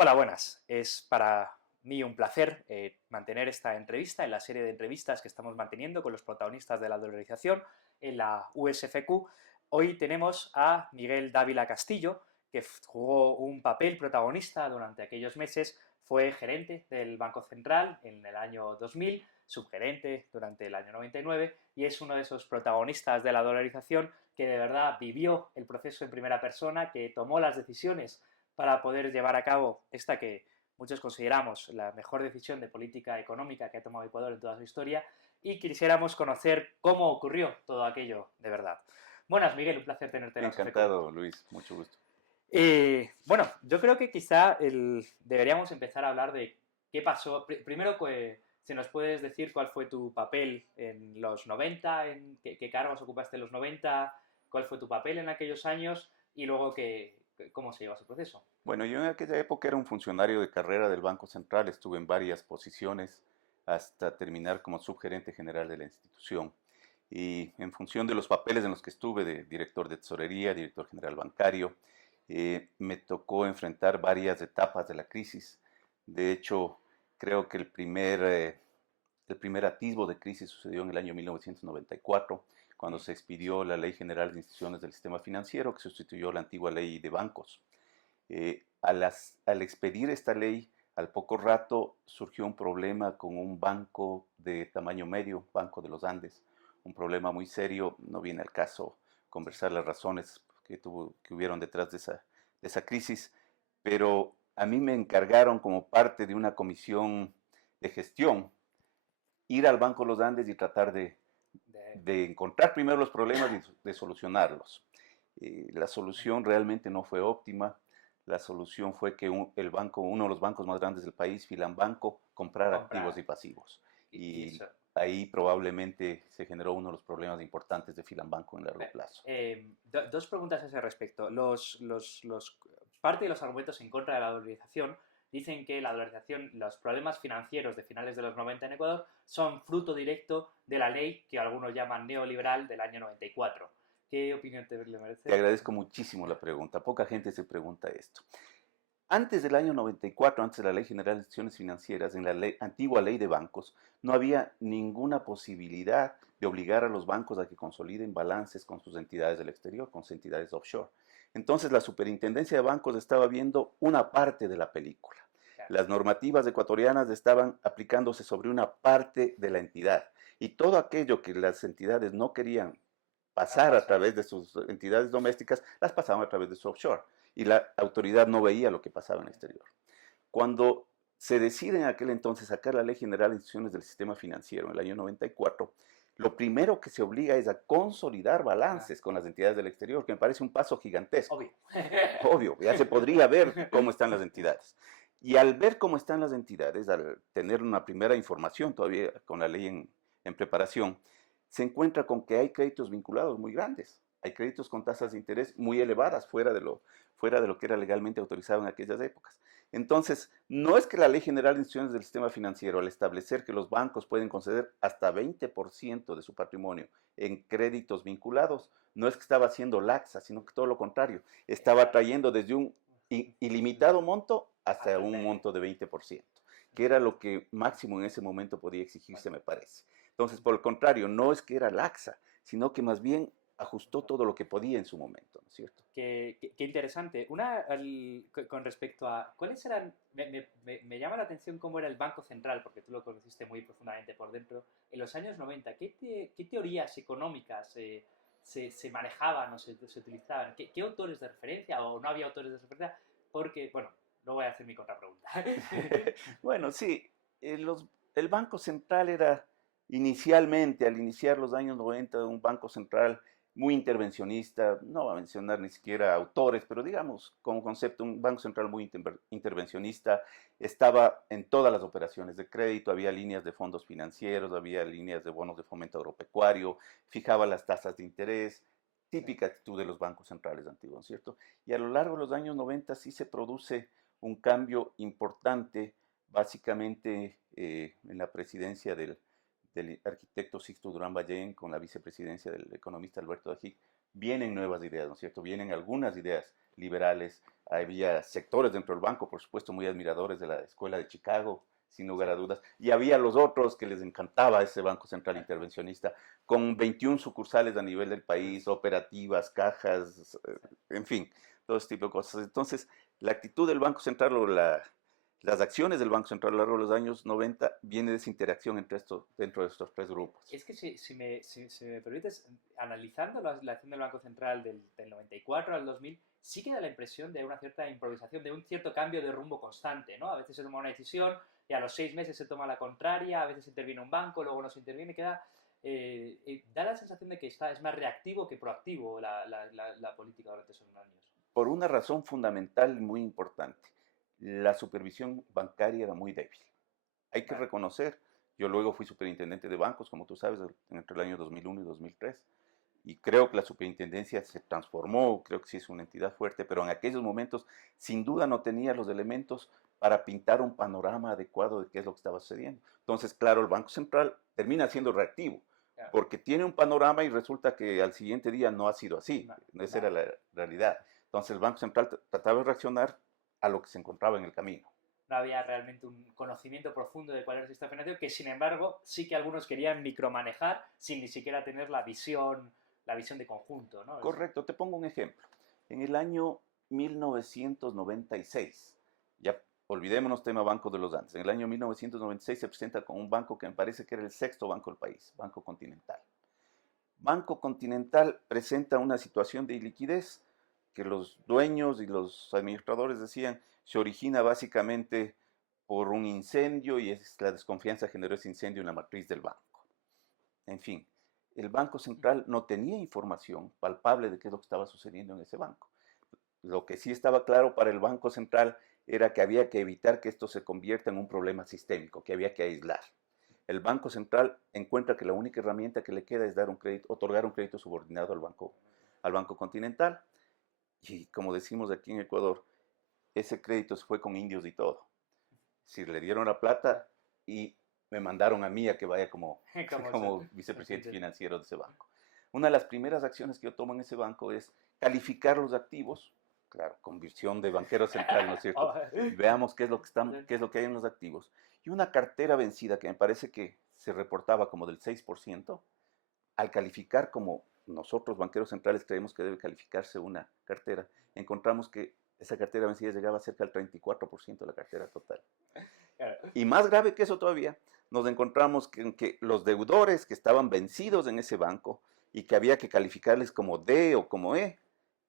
Hola, buenas. Es para mí un placer mantener esta entrevista en la serie de entrevistas que estamos manteniendo con los protagonistas de la dolarización en la USFQ. Hoy tenemos a Miguel Dávila Castillo, que jugó un papel protagonista durante aquellos meses, fue gerente del Banco Central en el año 2000, subgerente durante el año 99, y es uno de esos protagonistas de la dolarización que de verdad vivió el proceso en primera persona, que tomó las decisiones para poder llevar a cabo esta que muchos consideramos la mejor decisión de política económica que ha tomado Ecuador en toda su historia, y quisiéramos conocer cómo ocurrió todo aquello de verdad. Buenas, Miguel, un placer tenerte en la USFQ. Encantado, Luis, mucho gusto. Bueno, yo creo que quizá deberíamos empezar a hablar de qué pasó. Primero, si nos puedes decir cuál fue tu papel en los 90, qué cargos ocupaste en los 90, cuál fue tu papel en aquellos años y luego cómo se lleva ese proceso. Bueno, yo en aquella época era un funcionario de carrera del Banco Central, estuve en varias posiciones hasta terminar como subgerente general de la institución. Y en función de los papeles en los que estuve, de director de tesorería, director general bancario, me tocó enfrentar varias etapas de la crisis. De hecho, creo que el primer atisbo de crisis sucedió en el año 1994, cuando se expidió la Ley General de Instituciones del Sistema Financiero, que sustituyó la antigua ley de bancos. Al expedir esta ley, al poco rato surgió un problema con un banco de tamaño medio, Banco de los Andes, un problema muy serio. No viene al caso conversar las razones que hubieron detrás de esa crisis, pero a mí me encargaron, como parte de una comisión de gestión, ir al Banco de los Andes y tratar de, De, de encontrar primero los problemas y de solucionarlos. La solución realmente no fue óptima. La solución fue que uno de los bancos más grandes del país, Filanbanco, comprara activos y comprar. pasivos. Y Y eso. ahí probablemente se generó uno de los problemas importantes de Filanbanco en largo plazo. Dos preguntas a ese respecto. Parte de los argumentos en contra de la dolarización dicen que la dolarización, los problemas financieros de finales de los 90 en Ecuador son fruto directo de la ley que algunos llaman neoliberal del año 94. ¿Qué opinión le Te merece? agradezco muchísimo la pregunta. Poca gente se pregunta esto. Antes del año 94, antes de la Ley General de Instituciones Financieras, en la antigua ley de bancos, no había ninguna posibilidad de obligar a los bancos a que consoliden balances con sus entidades del exterior, con sus entidades offshore. Entonces la Superintendencia de Bancos estaba viendo una parte de la película. Claro. Las normativas ecuatorianas estaban aplicándose sobre una parte de la entidad. Y todo aquello que las entidades no querían pasar a Pasar. través de sus entidades domésticas, las pasaban a través de su offshore. Y la autoridad no veía lo que pasaba en el exterior. Cuando se decide en aquel entonces sacar la Ley General de Instituciones del Sistema Financiero en el año 94, lo primero que se obliga es a consolidar Ah, balances con las entidades del exterior, que me parece un paso gigantesco. obvio. Obvio, ya se podría ver cómo están las entidades. Y al ver cómo están las entidades, al tener una primera información todavía con la ley en preparación, se encuentra con que hay créditos vinculados muy grandes. Hay créditos con tasas de interés muy elevadas, fuera de lo que era legalmente autorizado en aquellas épocas. Entonces, no es que la Ley General de Instituciones del Sistema Financiero, al establecer que los bancos pueden conceder hasta 20% de su patrimonio en créditos vinculados, no es que estaba siendo laxa, sino que todo lo contrario, estaba Está trayendo desde un ilimitado monto hasta hasta el un medio. monto de 20%, que era lo que máximo en ese momento podía exigirse, me parece. Entonces, por el contrario, no es que era laxa, sino que más bien ajustó todo lo que podía en su momento, ¿no es cierto? Qué interesante. Con respecto a, ¿cuáles eran? Me llama la atención cómo era el Banco Central, porque tú lo conociste muy profundamente por dentro. En los años 90, ¿qué teorías económicas se manejaban o se utilizaban? ¿Qué autores de referencia o no había autores de referencia? Porque, bueno, no voy a hacer mi contrapregunta. Bueno, sí, el Banco Central era inicialmente, al iniciar los años 90, un Banco Central muy intervencionista. No voy a mencionar ni siquiera autores, pero digamos como concepto, un Banco Central muy intervencionista. Estaba en todas las operaciones de crédito, había líneas de fondos financieros, había líneas de bonos de fomento agropecuario, fijaba las tasas de interés, típica actitud de los bancos centrales antiguos, ¿cierto? Y a lo largo de los años 90 sí se produce un cambio importante, básicamente en la presidencia del arquitecto Sixto Durán Ballén, con la vicepresidencia del economista Alberto Ajic. Vienen nuevas ideas, ¿no es cierto? Vienen algunas ideas liberales, había sectores dentro del banco, por supuesto, muy admiradores de la Escuela de Chicago, sin lugar a dudas, y había los otros que les encantaba ese Banco Central Intervencionista, con 21 sucursales a nivel del país, operativas, cajas, en fin, todo ese tipo de cosas. Entonces, la actitud del Banco Central o las acciones del Banco Central a lo largo de los años 90 viene de esa interacción dentro de estos tres grupos. Es que si me permites, analizando la acción del Banco Central del 94 al 2000, sí que da la impresión de una cierta improvisación, de un cierto cambio de rumbo constante, ¿no? A veces se toma una decisión y a los 6 meses se toma la contraria, a veces interviene un banco, luego no se interviene, da la sensación de que es más reactivo que proactivo la política durante esos años. Por una razón fundamental y muy importante. La supervisión bancaria era muy débil. Hay que reconocer, yo luego fui superintendente de bancos, como tú sabes, entre el año 2001 y 2003, y creo que la superintendencia se transformó, creo que sí es una entidad fuerte, pero en aquellos momentos sin duda no tenía los elementos para pintar un panorama adecuado de qué es lo que estaba sucediendo. Entonces, claro, el Banco Central termina siendo reactivo, porque tiene un panorama y resulta que al siguiente día no ha sido así, esa era la realidad. Entonces el Banco Central trataba de reaccionar a lo que se encontraba en el camino. No había realmente un conocimiento profundo de cuál era el sistema financiero, que sin embargo sí que algunos querían micromanejar sin ni siquiera tener la visión de conjunto, ¿no? Correcto, te pongo un ejemplo. En el año 1996, ya olvidémonos tema Banco de los Andes, en el año 1996 se presenta con un banco que me parece que era el sexto banco del país, Banco Continental. Banco Continental presenta una situación de iliquidez que los dueños y los administradores decían se origina básicamente por un incendio y la desconfianza generó ese incendio en la matriz del banco. En fin, el Banco Central no tenía información palpable de qué es lo que estaba sucediendo en ese banco. Lo que sí estaba claro para el Banco Central era que había que evitar que esto se convierta en un problema sistémico, que había que aislar. El Banco Central encuentra que la única herramienta que le queda es dar un crédito, otorgar un crédito subordinado al Banco Continental. Y como decimos aquí en Ecuador, ese crédito se fue con indios y todo. Si le dieron la plata y me mandaron a mí a que vaya como vicepresidente financiero de ese banco. Una de las primeras acciones que yo tomo en ese banco es calificar los activos, claro, conversión de banquero central, ¿no es cierto? Veamos qué es lo que hay en los activos. Y una cartera vencida que me parece que se reportaba como del 6%, al calificar como nosotros, banqueros centrales, creemos que debe calificarse una cartera, encontramos que esa cartera vencida llegaba a cerca del 34% de la cartera total. Y más grave que eso todavía, nos encontramos que los deudores que estaban vencidos en ese banco y que había que calificarles como D o como E,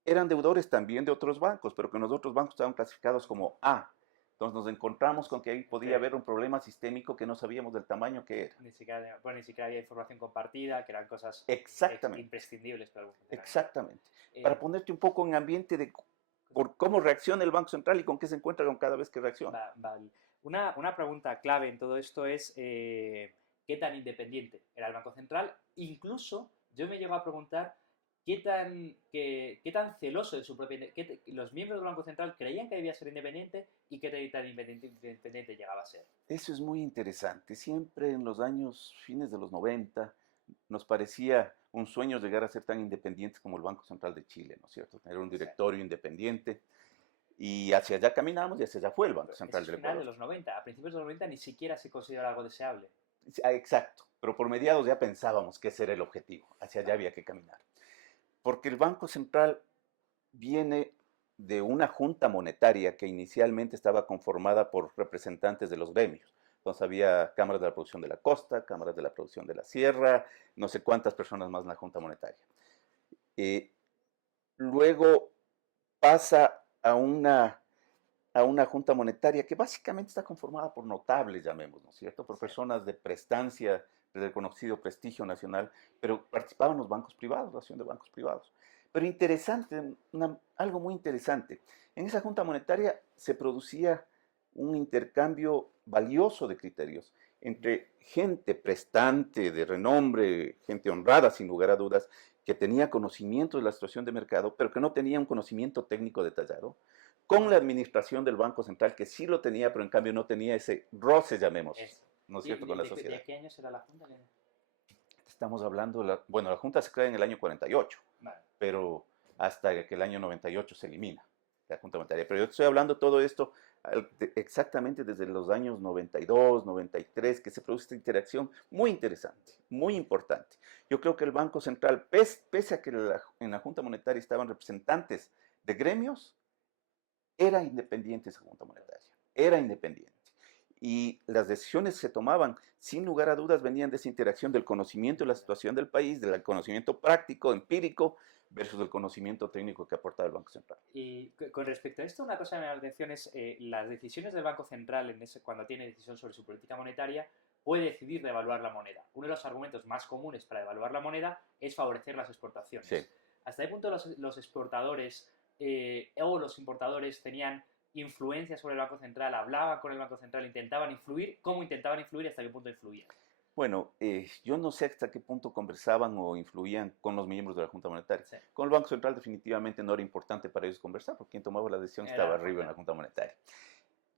eran deudores también de otros bancos, pero que en los otros bancos estaban clasificados como A. Entonces nos encontramos con que ahí podía haber un problema sistémico que no sabíamos del tamaño que era. Ni siquiera había información compartida, que eran cosas imprescindibles para algún funcionario. Exactamente. Para ponerte un poco en ambiente de por cómo reacciona el Banco Central y con qué se encuentra con cada vez que reacciona. Vale. Una pregunta clave en todo esto es ¿qué tan independiente era el Banco Central? Incluso yo me llego a preguntar qué tan celoso de su propia los miembros del Banco Central creían que debía ser independiente y qué tan independiente llegaba a ser. Eso es muy interesante. Siempre en los años fines de los 90 nos parecía un sueño llegar a ser tan independientes como el Banco Central de Chile, ¿no es cierto? Tener un directorio independiente. Y hacia allá caminamos y hacia allá fue el Banco Central del Ecuador. Final de los 90, a principios de los 90 ni siquiera se consideraba algo deseable. Exacto, pero por mediados ya pensábamos que ese era el objetivo, hacia allá había que caminar. Porque el Banco Central viene de una junta monetaria que inicialmente estaba conformada por representantes de los gremios. Entonces había cámaras de la producción de la costa, cámaras de la producción de la sierra, no sé cuántas personas más en la junta monetaria. Luego pasa a una junta monetaria que básicamente está conformada por notables, llamémoslo, ¿no es cierto? Por personas de prestancia, de reconocido prestigio nacional, pero participaban los bancos privados, la acción de bancos privados. Pero interesante, algo muy interesante, en esa junta monetaria se producía un intercambio valioso de criterios entre gente prestante, de renombre, gente honrada sin lugar a dudas, que tenía conocimiento de la situación de mercado, pero que no tenía un conocimiento técnico detallado, con la administración del Banco Central, que sí lo tenía, pero en cambio no tenía ese roce, llamemos, ¿no es cierto?, con la sociedad. ¿De qué año será la Junta? Estamos hablando, la Junta se crea en el año 48, pero hasta que el año 98 se elimina. la Junta Monetaria. Pero yo estoy hablando todo esto exactamente desde los años 92, 93, que se produce esta interacción muy interesante, muy importante. Yo creo que el Banco Central, pese a que en la Junta Monetaria estaban representantes de gremios, era independiente esa Junta Monetaria, era independiente. Y las decisiones que se tomaban, sin lugar a dudas, venían de esa interacción del conocimiento de la situación del país, del conocimiento práctico, empírico, versus el conocimiento técnico que aportaba el Banco Central. Y con respecto a esto, una cosa que me llama la atención es las decisiones del Banco Central cuando tiene decisión sobre su política monetaria, puede decidir devaluar la moneda. Uno de los argumentos más comunes para devaluar la moneda es favorecer las exportaciones. Sí. ¿Hasta qué punto los exportadores o los importadores tenían influencia sobre el Banco Central, hablaban con el Banco Central, intentaban influir? ¿Cómo intentaban influir y hasta qué punto influían? Bueno, yo no sé hasta qué punto conversaban o influían con los miembros de la Junta Monetaria. Sí. Con el Banco Central definitivamente no era importante para ellos conversar, porque quien tomaba la decisión estaba arriba en la Junta Monetaria.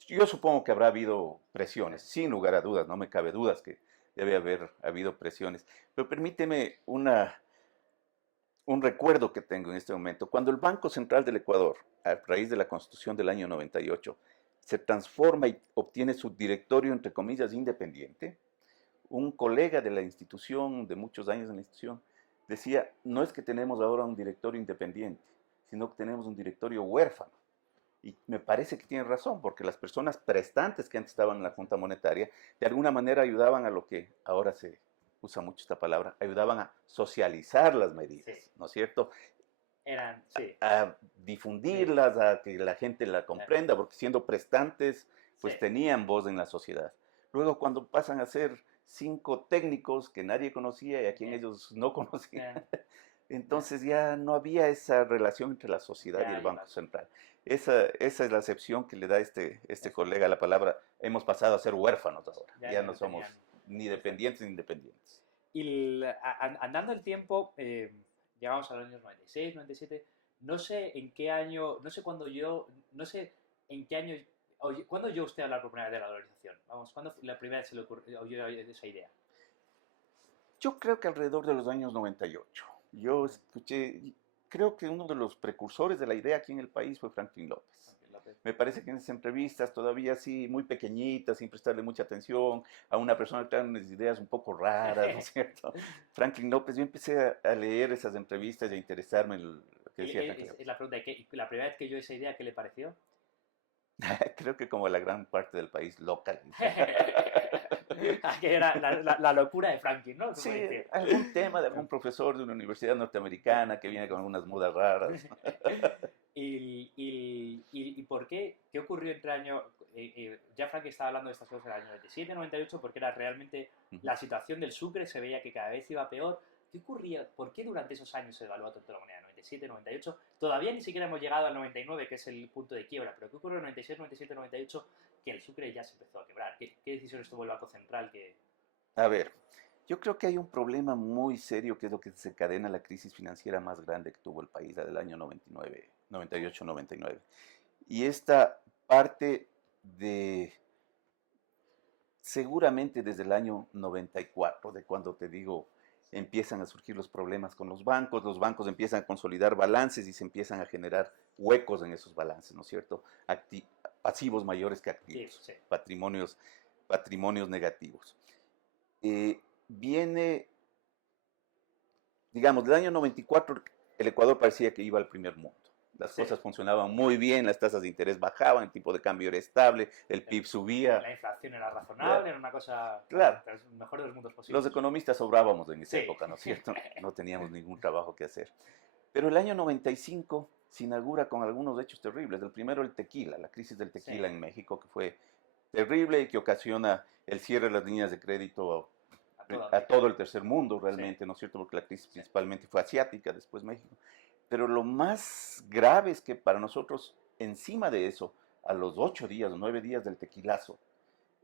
Yo supongo que habrá habido presiones, sin lugar a dudas, no me cabe dudas que debe haber habido presiones. Pero permíteme un recuerdo que tengo en este momento. Cuando el Banco Central del Ecuador, a raíz de la Constitución del año 98, se transforma y obtiene su directorio, entre comillas, independiente, un colega de la institución, de muchos años en la institución, decía, no es que tenemos ahora un directorio independiente, sino que tenemos un directorio huérfano. Y me parece que tiene razón, porque las personas prestantes que antes estaban en la Junta Monetaria, de alguna manera ayudaban a lo que ahora se usa mucho esta palabra, ayudaban a socializar las medidas, Sí. ¿no es cierto? Sí. A difundirlas, a que la gente la comprenda, porque siendo prestantes, pues Sí. tenían voz en la sociedad. Luego cuando pasan a ser 5 técnicos que nadie conocía y a quien ellos no conocían, entonces ya no había esa relación entre la sociedad y el Banco Central. Esa es la acepción que le da este colega a la palabra. Hemos pasado a ser huérfanos ahora. Ya no somos ni dependientes ni independientes. Y andando el tiempo, llegamos a los años 96, 97, no sé en qué año, no sé en qué año, ¿cuándo oyó usted hablar por primera vez de la dolarización? Vamos, ¿cuándo fue la primera vez se le oyó esa idea? Yo creo que alrededor de los años 98. Yo escuché, creo que uno de los precursores de la idea aquí en el país fue Franklin López. Me parece que en esas entrevistas todavía así, muy pequeñitas, sin prestarle mucha atención, a una persona que trae unas ideas un poco raras, ¿no es cierto? Franklin López, yo empecé a leer esas entrevistas y a interesarme en lo que decía Franklin López. Es la pregunta, ¿la primera vez que oyó esa idea, qué le pareció? Creo que como la gran parte del país, local. Que era la locura de Franklin, ¿no? Sí, algún tema de algún profesor de una universidad norteamericana que viene con algunas modas raras. ¿Y por qué? ¿Qué ocurrió entre año? Ya Frank estaba hablando de estas cosas en el año 97, 98, porque era realmente la situación del Sucre, se veía que cada vez iba peor. ¿Qué ocurría? ¿Por qué durante esos años se devaluó tanto la moneda? 97, 98. Todavía ni siquiera hemos llegado al 99, que es el punto de quiebra. Pero ¿qué ocurrió en 96, 97, 98? Que el Sucre ya se empezó a quebrar. ¿Qué decisiones tomó el Banco Central? A ver, yo creo que hay un problema muy serio que es lo que desencadena la crisis financiera más grande que tuvo el país, la del año 99, 98, 99. Y esta parte de, seguramente desde el año 94, de cuando te digo, empiezan a surgir los problemas con los bancos empiezan a consolidar balances y se empiezan a generar huecos en esos balances, ¿no es cierto? Pasivos mayores que activos, Sí. patrimonios negativos. Viene, digamos, del año 94, el Ecuador parecía que iba al primer mundo. Las cosas funcionaban muy bien, las tasas de interés bajaban, el tipo de cambio era estable, el PIB subía. La inflación era razonable, era una cosa, claro, mejor de los mundos posibles. Los economistas sobrábamos en esa época, ¿no es cierto? No teníamos ningún trabajo que hacer. Pero el año 95 se inaugura con algunos hechos terribles. El primero, el tequila, la crisis del tequila en México, que fue terrible y que ocasiona el cierre de las líneas de crédito a todo el tercer mundo realmente, ¿no es cierto? Porque la crisis principalmente fue asiática, después México. Pero lo más grave es que para nosotros, encima de eso, a los 8 días o 9 días del tequilazo,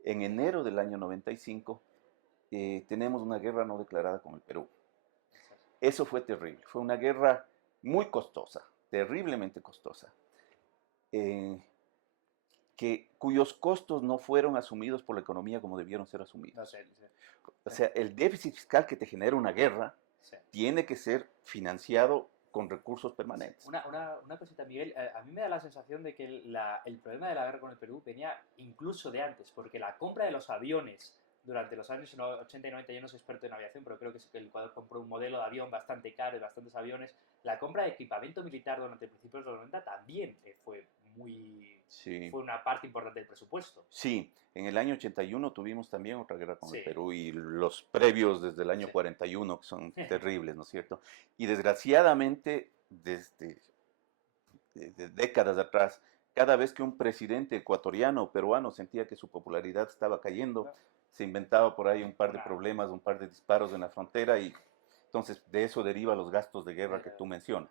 en enero del año 95, tenemos una guerra no declarada con el Perú. Eso fue terrible, fue una guerra muy costosa, terriblemente costosa, cuyos costos no fueron asumidos por la economía como debieron ser asumidos. O sea, el déficit fiscal que te genera una guerra tiene que ser financiado con recursos permanentes. Una cosita, Miguel, a mí me da la sensación de que el problema de la guerra con el Perú venía incluso de antes, porque la compra de los aviones durante los años 80 y 90, yo no soy experto en aviación, pero creo que el Ecuador compró un modelo de avión bastante caro y bastantes aviones. La compra de equipamiento militar durante principios de los 90 también Sí. fue una parte importante del presupuesto. Sí, en el año 81 tuvimos también otra guerra con el Sí, Perú y los previos desde el año sí. 41 que son terribles, ¿no es cierto? Y desgraciadamente, desde de décadas atrás, cada vez que un presidente ecuatoriano o peruano sentía que su popularidad estaba cayendo, se inventaba por ahí un par de problemas, un par de disparos en la frontera y entonces de eso deriva los gastos de guerra que tú mencionas.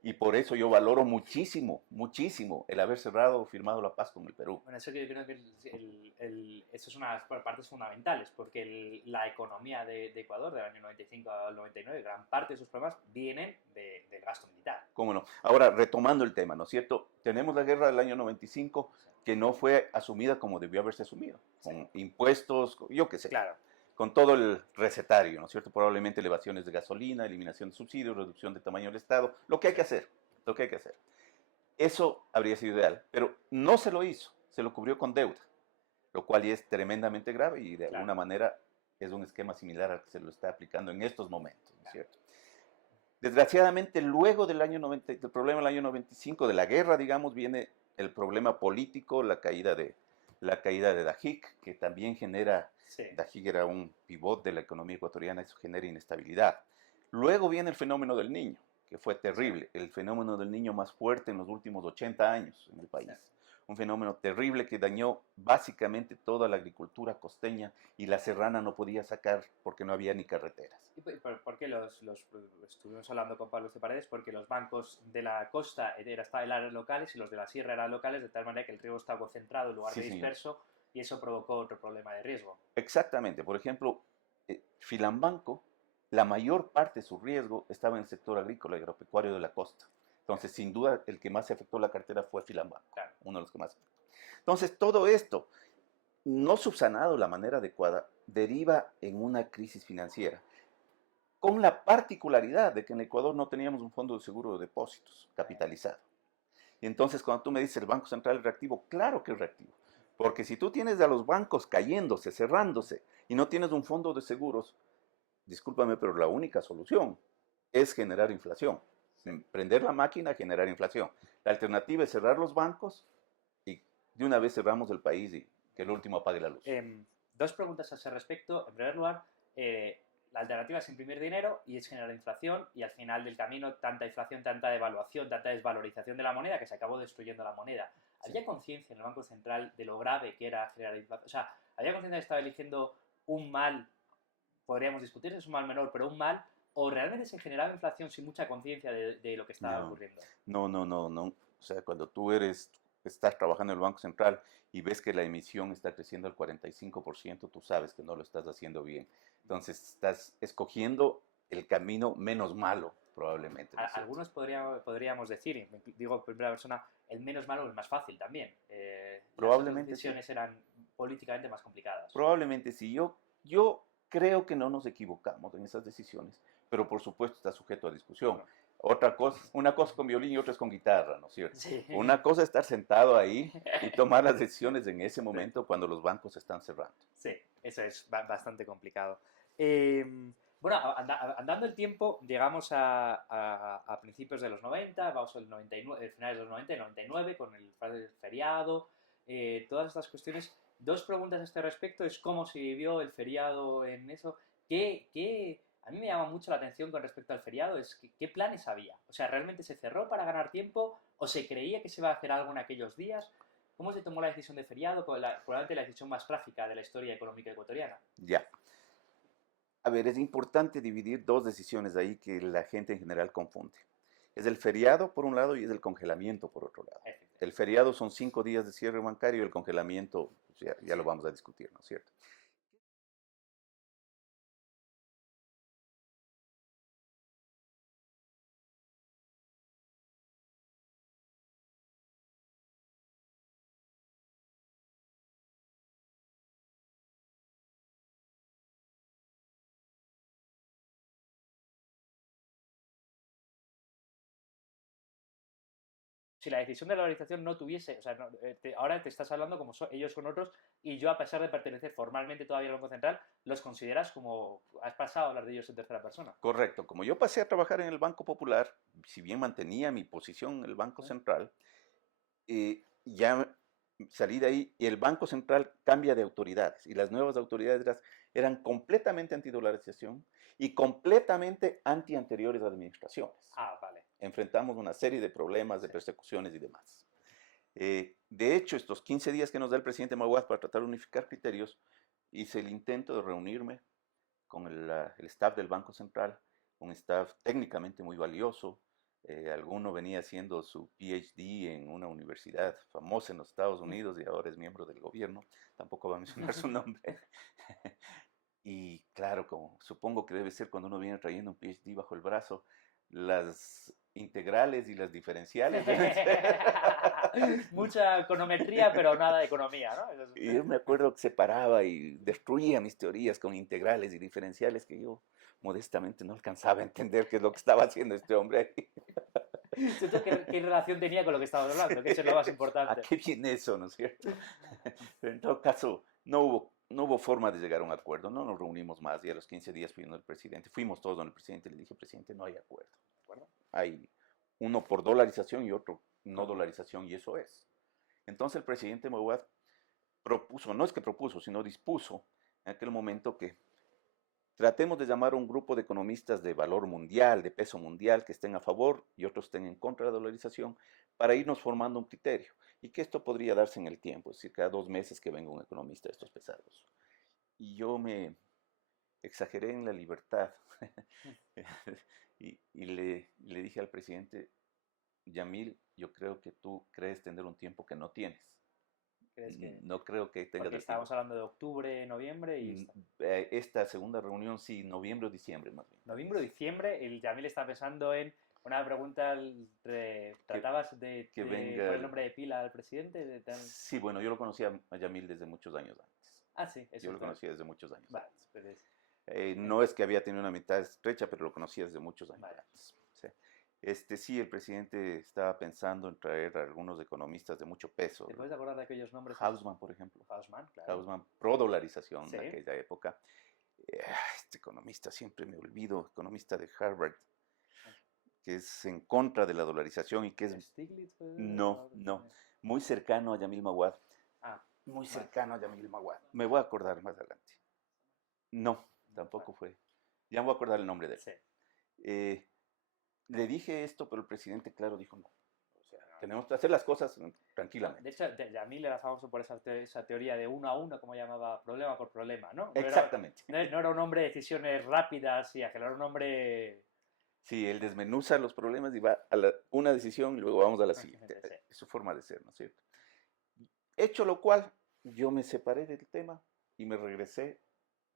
Y por eso yo valoro muchísimo, muchísimo el haber cerrado o firmado la paz con el Perú. Bueno, eso que yo creo que eso es una de las partes fundamentales, porque la economía de Ecuador del año 95 al 99, gran parte de sus problemas vienen del gasto militar. ¿Cómo no? Ahora, retomando el tema, ¿no es cierto? Tenemos la guerra del año 95 Sí. que no fue asumida como debió haberse asumido, con Sí. impuestos, yo qué sé, Claro. con todo el recetario, ¿no es cierto? Probablemente elevaciones de gasolina, eliminación de subsidios, reducción de tamaño del Estado, lo que hay que hacer, lo que hay que hacer. Eso habría sido ideal, pero no se lo hizo, se lo cubrió con deuda, lo cual ya es tremendamente grave y de Claro. alguna manera es un esquema similar al que se lo está aplicando en estos momentos, ¿no es cierto? Desgraciadamente, luego del problema del año 95, de la guerra, digamos, viene el problema político, la caída de Dajic, que también genera, Sí. Dajic era un pivot de la economía ecuatoriana, eso genera inestabilidad. Luego viene el fenómeno del niño, que fue terrible, el fenómeno del niño más fuerte en los últimos 80 años en el país. Sí. Un fenómeno terrible que dañó básicamente toda la agricultura costeña y la serrana no podía sacar porque no había ni carreteras. ¿Y por qué estuvimos hablando con Pablo de Paredes? Porque los bancos de la costa eran locales y los de la sierra eran locales, de tal manera que el riesgo estaba concentrado en lugar Sí, de señor. disperso, y eso provocó otro problema de riesgo. Exactamente. Por ejemplo, Filambanco, la mayor parte de su riesgo estaba en el sector agrícola y agropecuario de la costa. Entonces, sin duda, el que más se afectó la cartera fue Filambanco, Claro. uno de los que más afectó. Entonces, todo esto, no subsanado de la manera adecuada, deriva en una crisis financiera, con la particularidad de que en Ecuador no teníamos un fondo de seguro de depósitos capitalizado. Y entonces, cuando tú me dices el Banco Central es reactivo, claro que es reactivo. Porque si tú tienes a los bancos cayéndose, cerrándose, y no tienes un fondo de seguros, discúlpame, pero la única solución es generar inflación. Prender la máquina, generar inflación. La alternativa es cerrar los bancos y de una vez cerramos el país y que el último apague la luz. Dos preguntas a ese respecto. En primer lugar, la alternativa es imprimir dinero y es generar inflación, y al final del camino tanta inflación, tanta devaluación, tanta desvalorización de la moneda que se acabó destruyendo la moneda. ¿Había conciencia en el Banco Central de lo grave que era generar inflación? O sea, ¿había conciencia de que estaba eligiendo un mal, podríamos discutir si es un mal menor, pero un mal, o realmente se generaba inflación sin mucha conciencia de lo que estaba No, ocurriendo? no, no, no, no. O sea, cuando estás trabajando en el Banco Central y ves que la emisión está creciendo al 45%, tú sabes que no lo estás haciendo bien. Entonces, estás escogiendo el camino menos malo, probablemente, ¿no es cierto? Algunos podríamos decir, y digo en primera persona, el menos malo o el más fácil también. Las otras Probablemente sí. decisiones eran políticamente más complicadas. Probablemente sí. Yo creo que no nos equivocamos en esas decisiones, pero por supuesto está sujeto a discusión. Bueno, Otra cosa, una cosa con violín y otra es con guitarra, ¿no es cierto? sí. Una cosa es estar sentado ahí y tomar las decisiones en ese momento cuando los bancos están cerrando. Sí, eso es bastante complicado. Bueno, andando el tiempo, llegamos a principios de los 90, vamos al 99, finales de los 90 y 99, con el feriado, todas estas cuestiones. Dos preguntas a este respecto es cómo se vivió el feriado en eso. A mí me llama mucho la atención con respecto al feriado, es qué planes había. O sea, ¿realmente se cerró para ganar tiempo o se creía que se iba a hacer algo en aquellos días? ¿Cómo se tomó la decisión de feriado? Probablemente la decisión más trágica de la historia económica ecuatoriana. Ya. A ver, es importante dividir dos decisiones ahí que la gente en general confunde. Es el feriado por un lado y es el congelamiento por otro lado. El feriado son 5 días de cierre bancario y el congelamiento, pues ya lo vamos a discutir, ¿no es cierto? si la decisión de la dolarización no tuviese, o sea, ahora te estás hablando como ellos son otros, y yo, a pesar de pertenecer formalmente todavía al Banco Central, los consideras como, has pasado a hablar de ellos en tercera persona. Correcto. Como yo pasé a trabajar en el Banco Popular, si bien mantenía mi posición en el Banco Central, ya salí de ahí y el Banco Central cambia de autoridades y las nuevas autoridades eran completamente antidolarización y completamente anti anteriores administraciones. Ah, vale. Enfrentamos una serie de problemas, de persecuciones y demás. De hecho, estos 15 días que nos da el presidente Maguad para tratar de unificar criterios, hice el intento de reunirme con el staff del Banco Central, un staff técnicamente muy valioso. Alguno venía haciendo su PhD en una universidad famosa en los Estados Unidos y ahora es miembro del gobierno. Tampoco va a mencionar su nombre. Y claro, como supongo que debe ser cuando uno viene trayendo un PhD bajo el brazo, las integrales y las diferenciales deben ser. Mucha econometría, pero nada de economía, ¿no? Y yo me acuerdo que se paraba y destruía mis teorías con integrales y diferenciales que yo modestamente no alcanzaba a entender qué es lo que estaba haciendo este hombre ahí. ¿Qué relación tenía con lo que estábamos hablando? Que eso es lo más ¿A importante. qué viene eso, no es cierto? Pero en todo caso, no hubo forma de llegar a un acuerdo, no nos reunimos más y a los 15 días fui donde el presidente, fuimos todos donde el presidente, le dije, presidente, no hay acuerdo. Bueno, hay uno por dolarización y otro no dolarización y eso es. Entonces el presidente Maguad propuso, no es que propuso, sino dispuso en aquel momento que tratemos de llamar a un grupo de economistas de valor mundial, de peso mundial, que estén a favor y otros estén en contra de la dolarización, para irnos formando un criterio. Y que esto podría darse en el tiempo, es decir, cada 2 meses que venga un economista de estos pesados. Y yo me exageré en la libertad y le dije al presidente, Yamil, yo creo que tú crees tener un tiempo que no tienes. No creo que tengas. Porque estábamos hablando de octubre, noviembre y... Esta segunda reunión, sí, noviembre o diciembre más bien. Noviembre o diciembre, el Yamil está pensando en una pregunta, ¿tratabas de poner el nombre de pila al presidente? Sí, bueno, yo lo conocía a Yamil desde muchos años antes. Ah, sí, eso yo lo conocía desde muchos años vale, antes. Pues no es que había tenido una amistad estrecha, pero lo conocía desde muchos años vale. antes. Sí, el presidente estaba pensando en traer a algunos economistas de mucho peso. ¿Te puedes acordar de aquellos nombres? Hausman, por ejemplo. Hausman, claro. Hausman, pro dolarización Sí. de aquella época. Este economista, siempre me olvido, economista de Harvard, que es en contra de la dolarización y que es... ¿Stiglitz? No, muy cercano a Yamil Maguad. Muy cercano a Yamil Maguad. Me voy a acordar más adelante. No, tampoco fue. Ya me voy a acordar el nombre de él. Sí. Le dije esto, pero el presidente, claro, dijo no. O sea, tenemos que hacer las cosas tranquilamente. De hecho, Yamil era famoso por esa teoría de uno a uno, como llamaba, problema por problema, ¿no? Exactamente. No era un hombre de decisiones rápidas y ágil, era un hombre... Sí, él desmenuza los problemas y va a una decisión y luego vamos a la siguiente. Sí. Es su forma de ser, ¿no es cierto? Hecho lo cual, yo me separé del tema y me regresé